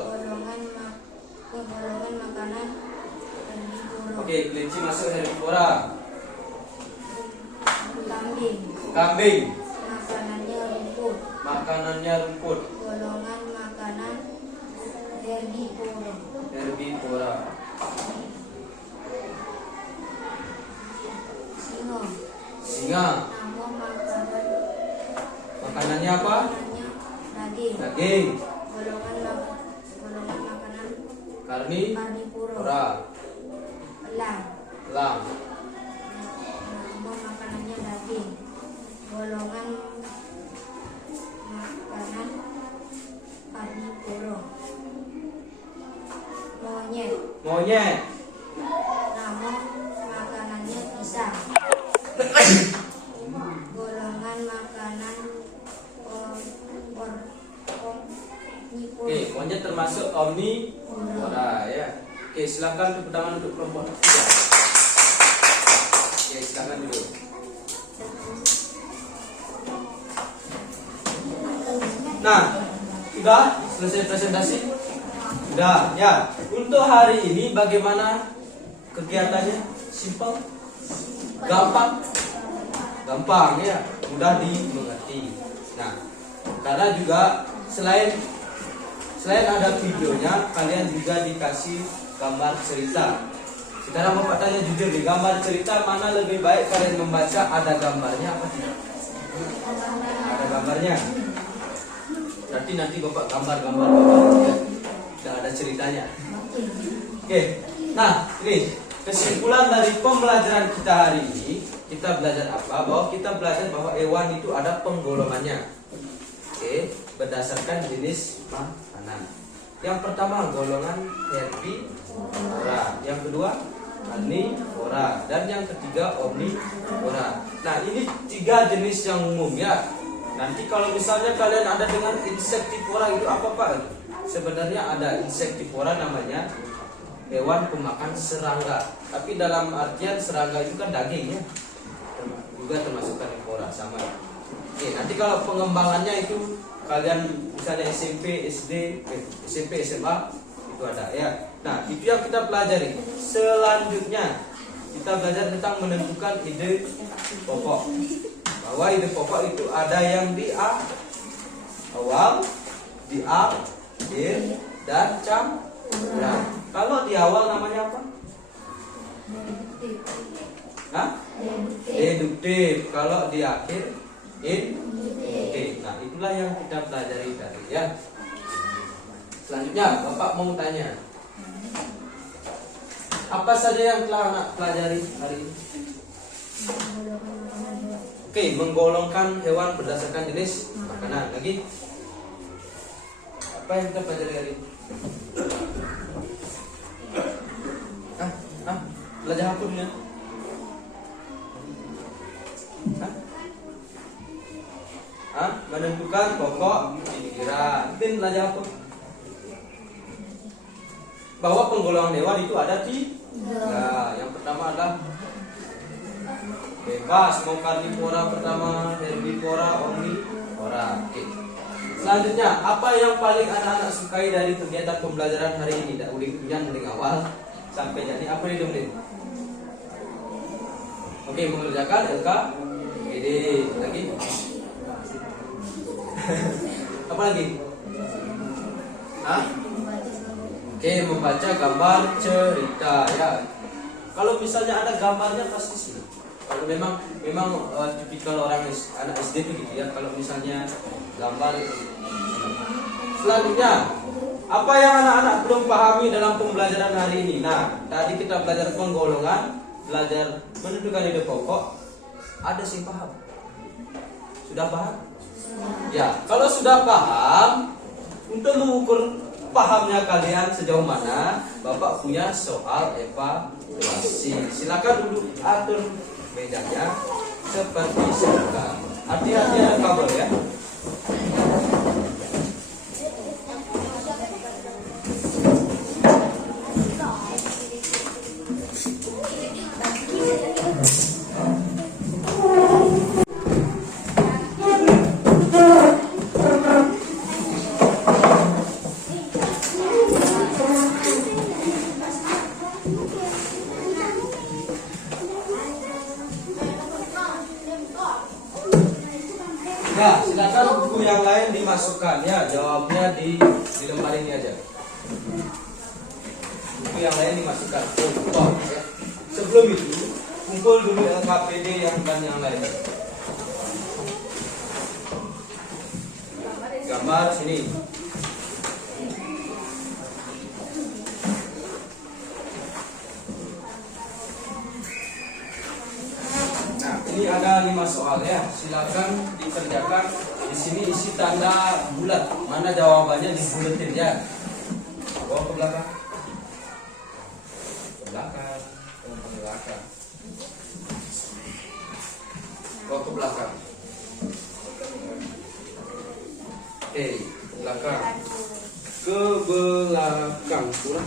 Golongan makanan herbivora. Oke, kelinci masuk herbivora. Kambing. Kambing. Makanannya rumput. Golongan makanan Herbivora. Singa. Makanannya apa? Daging. Golongan makanan Karnivora. Elang. Makanannya daging. Golongan makanan karnivora. Monyet. Namun makanannya pisang. Golongan makanan omnivora ya. Oke, silakan tepuk tangan untuk kelompok 3. Oke, silakan duduk. Nah, sudah selesai presentasi? Sudah, ya. Untuk hari ini bagaimana kegiatannya? Simple? Gampang? Gampang ya, mudah dimengerti. Nah, karena juga selain ada videonya, kalian juga dikasih gambar cerita. Sekarang Bapak tanya jujur nih, gambar cerita mana lebih baik kalian membaca, ada gambarnya apa tidak? Ada gambarnya. Berarti nanti Bapak gambar-gambar ya. Tidak ada ceritanya. Oke. Nah, ini kesimpulan dari pembelajaran kita hari ini. Kita belajar apa? Bahwa kita belajar bahwa hewan itu ada penggolongannya. Oke, berdasarkan jenis makanan. Yang pertama golongan herbivora, yang kedua karnivora, dan yang ketiga omnivora. Nah, ini 3 jenis yang umum ya. Nanti kalau misalnya kalian ada dengan insektivora itu apa Pak? Sebenarnya ada insektivora namanya hewan pemakan serangga. Tapi dalam artian serangga itu kan daging ya. Juga termasuk karnivora sama. Oke, nanti kalau pengembangannya itu kalian misalnya SMP, SMA itu ada ya. Nah, itu yang kita pelajari. Selanjutnya kita belajar tentang menentukan ide pokok. Bahwa ide pokok itu ada yang di awal, di akhir, dan campuran. Kalau di awal namanya apa? Hah? Deduktif. Kalau di akhir induktif. Nah, itulah yang kita pelajari tadi ya. Selanjutnya Bapak mau tanya, apa saja yang telah anak pelajari hari ini? Oke, menggolongkan hewan berdasarkan jenis makanan. Lagi? Apa yang kita pelajari hari ini? Belajar apa dulu ya? Menentukan pokok pikiran. Mungkin belajar apa? Bahwa penggolongan hewan itu ada 3. Yang pertama adalah bebas, mau karnivora pertama, herbivora, omnivora. Oke. Selanjutnya, apa yang paling anak-anak sukai dari kegiatan pembelajaran hari ini? Dak udah dari awal sampai jadi apa itu nih? Oke, mengerjakan LKPD lagi. Apa lagi? Oke, membaca gambar cerita ya. Kalau misalnya ada gambarnya pasti sih. Kalau memang tipikal orang anak SD itu gitu ya. Kalau misalnya gambar. Selanjutnya, apa yang anak-anak belum pahami dalam pembelajaran hari ini? Nah, tadi kita belajar penggolongan, belajar menentukan ide pokok. Ada sih paham? Sudah paham? Ya, kalau sudah paham, untuk mengukur pahamnya kalian sejauh mana, Bapak punya soal evaluasi. Silakan dulu atur mejanya seperti semula. Hati-hati ada kabel ya. Ya, silakan buku yang lain dimasukkan ya. Jawabnya di lembar ini aja. Buku yang lain dimasukkan. Ya. Sebelum itu, kumpul dulu LKPD dan yang lain. Gambar sini. Ini ada 5 soal ya, silakan dikerjakan. Di sini isi tanda bulat, mana jawabannya dibuletin ya. Bawa ke belakang, ke belakang, ke belakang, bawa ke belakang. Oke, ke belakang. ke belakang kurang.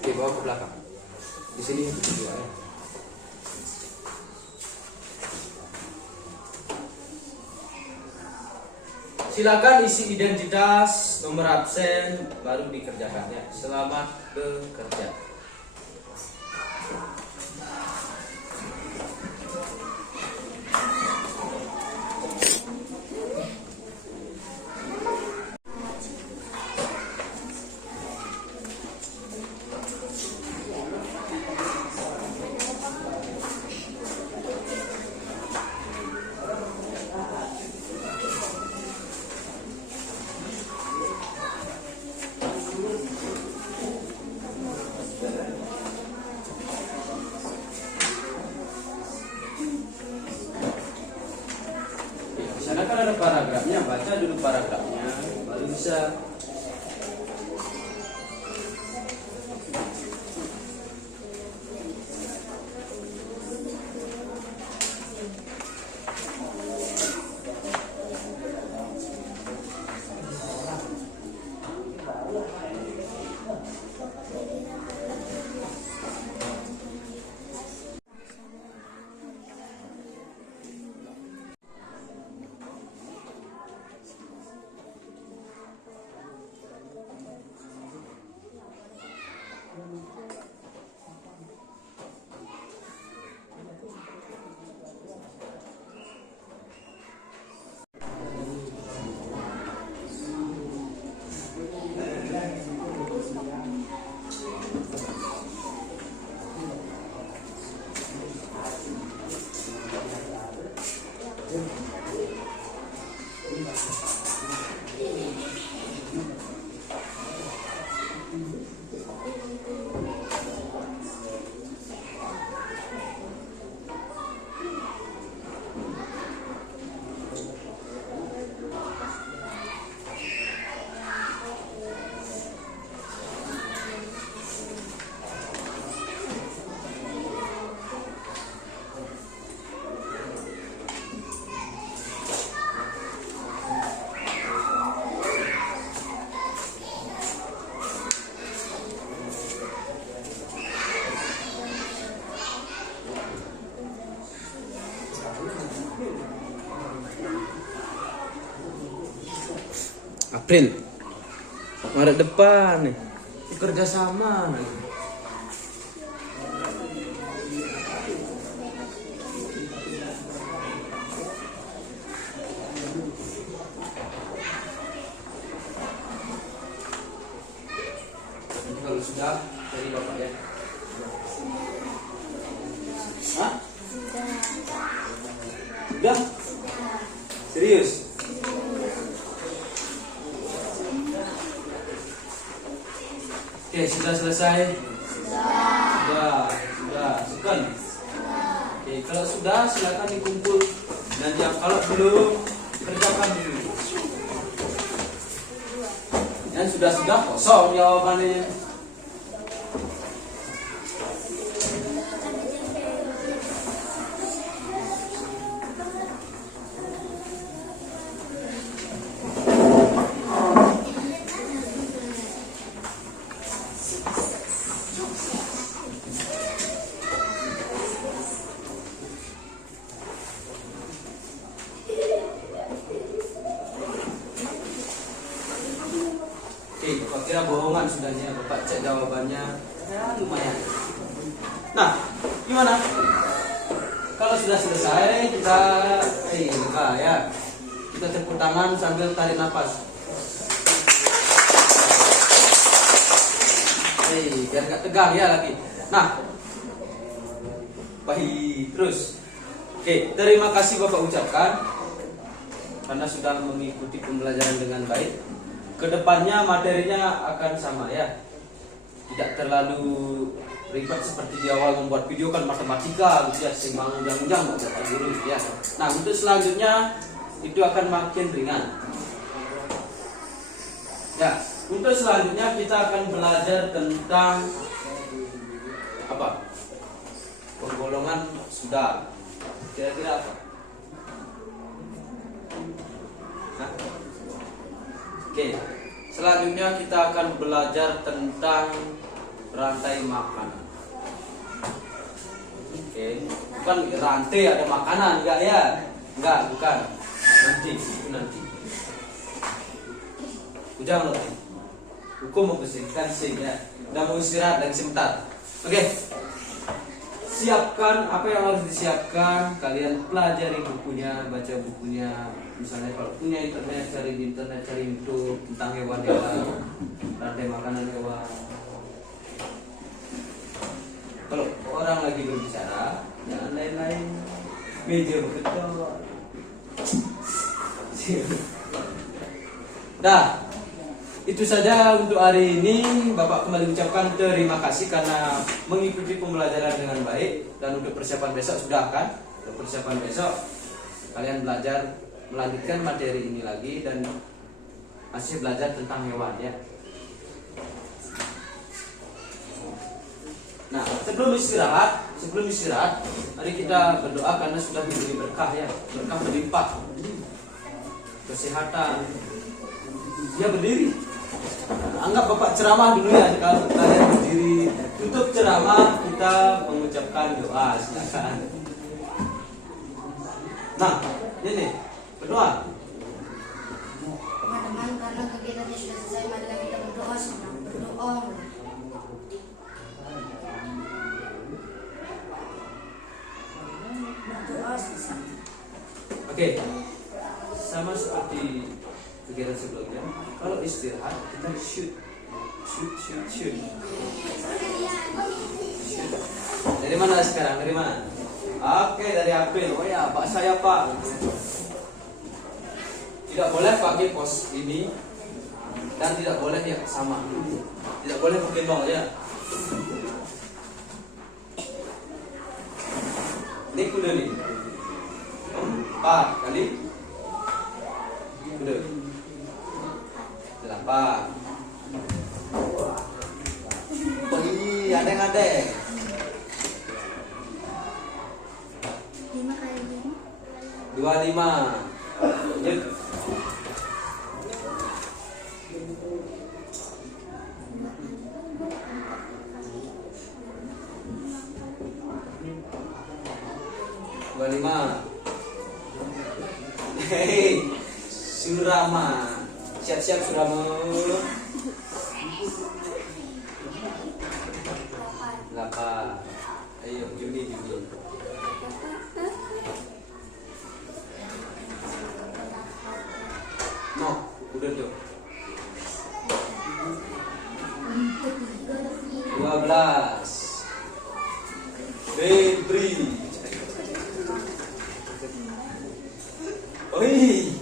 Oke, bawa ke belakang. Di sini kedua ya. Silakan isi identitas, nomor absen, baru dikerjakan ya. Selamat bekerja. Di sana kan ada paragrafnya, baca dulu paragrafnya, baru bisa. April, Maret depan nih, kerja sama nih. Kalau sudah dari bapak ya. Hah? Sudah? Serius? Oke, sudah selesai? Sudah. Sekian. Oke, kalau sudah silakan dikumpul. Dan yang kalau belum kerjakan dulu. Yang sudah kosong jawabannya. Bapak kira bohongan sudahnya, Bapak cek jawabannya, ya lumayan. Nah, gimana? Kalau sudah selesai kita buka ya. Kita tepuk tangan sambil tarik nafas. Biar nggak tegang ya lagi. Nah, baik terus. Oke, terima kasih Bapak ucapkan karena sudah mengikuti pembelajaran dengan baik. Kedepannya materinya akan sama ya, tidak terlalu ribet seperti di awal membuat video kan matematika gitu ya, seimbang ujang-ujang buat guru ya. Nah untuk selanjutnya itu akan makin ringan ya. Untuk selanjutnya kita akan belajar tentang apa? Penggolongan sudah. Kira-kira apa? Hah? Oke, Selanjutnya kita akan belajar tentang rantai makanan. Oke, bukan rantai ada makanan, enggak ya? Enggak, bukan. Nanti, itu nanti. Ujang loh. Hukum mau bersihkan sih ya. Udah mau istirahat lagi sebentar. Oke. Siapkan apa yang harus disiapkan. Kalian pelajari bukunya, baca bukunya. Misalnya kalau punya internet, cari di internet, cari YouTube tentang hewan-hewan, rantai makanan hewan. Kalau orang lagi berbicara, jangan lain-lain. Meja begitu. Nah, itu saja untuk hari ini. Bapak kembali ucapkan terima kasih karena mengikuti pembelajaran dengan baik. Dan untuk persiapan besok sudah kan? Untuk persiapan besok kalian belajar melanjutkan materi ini lagi dan masih belajar tentang hewan ya. Nah, sebelum istirahat, mari kita berdoa karena sudah diberi berkah ya, berkah berlimpah, kesehatan. Dia berdiri. Anggap Bapak ceramah dulu ya, kalau kalian berdiri. Tutup ceramah kita mengucapkan doa, silakan. Nah, ini berdoa. Teman-teman, karena kegiatannya sudah selesai, marilah kita berdoa senang. Berdoa. Berdoa selesai. Oke, sama seperti kegiatan sebelumnya. Kalau istirahat kita shoot. Dari mana sekarang? Dari mana? Oke, dari April. Oh ya, Pak saya Pak. Tidak boleh pakai pos ini dan tidak boleh yang sama. Tidak boleh pakai nol ya. Ini kuda nih. 4 kali kuda. 8. Oh iya, adeng-adeng. 5 kali 5. 25. Lanjut. 25. Hei, Surama. Siap-siap Surama. 8. Ayo, Juni. No, udah tuh. 12. Febri. Oi.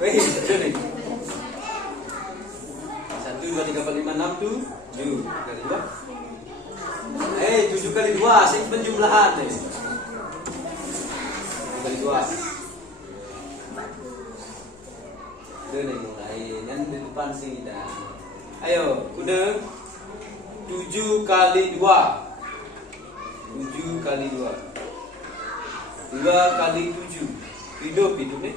Wih, betul nih. 1, 2, 3, 4, 5, 6, 7 kali 2. 7 kali 2, sing penjumlahan deh. 7 kali 2. Udah nih mulai, yang di depan sini dah. Ayo, udah. 7 kali 2. 7 kali 2. 2 kali 7. Hidup nih.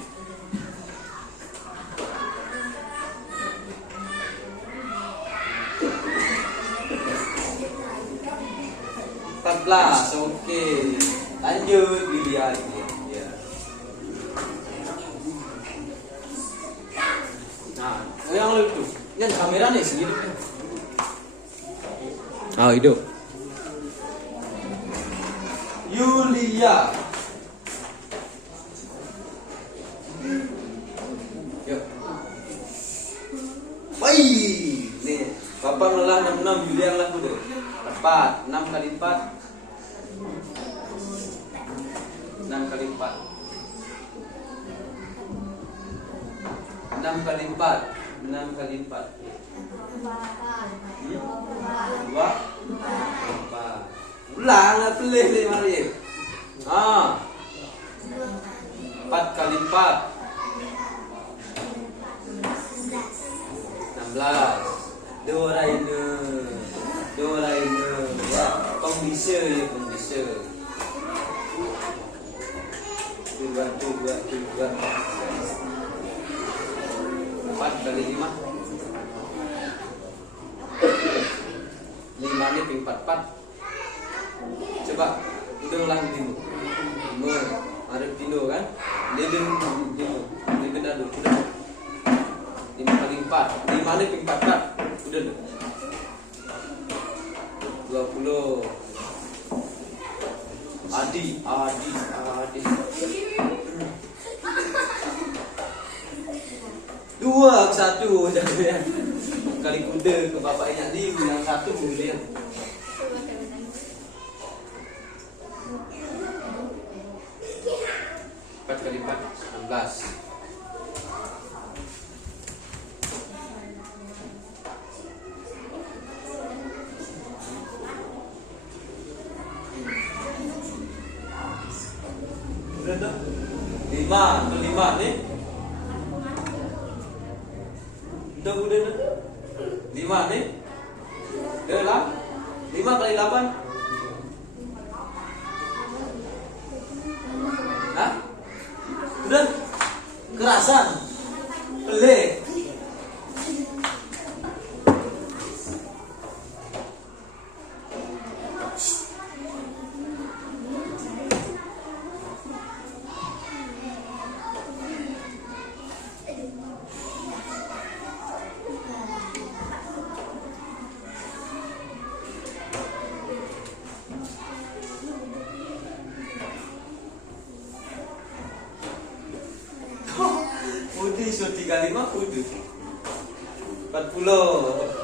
14, oke. Lanjut dilihat ya. Nah, yang itu. Ini kamera nih segini. Oh, hidup. Yulia. Yuk. Wih, nih. Bapak ngelah 66, Yulia ngelah kudu. 4, 6 kali 4. 6 kali 4. 6 kali 4. 6 kali 4. 2. 4. Ulang lah pelih nih mari. 4 kali 4. 16. Doraine. Ya, pembisa ya, pembisa. 2. 4 kali 5. 5 nih ping 44. Coba udah ulang dulu. 5 mari dulu kan. Leben dulu. Leben adu udah. 5 kali 4. 5 nih ping 44. Udah deh. 20. Adi. 2 ke 1 jadinya. Kali kuda ke bapaknya di bilang 1 kemudian. Coba kayak menang. 4 kali 4 16. Udah tuh 5 ke 5 nih. Udah 5 nih. Udah lah 5 kali 8. Hah? Udah kerasan pelik. Putih so 35 putih 40.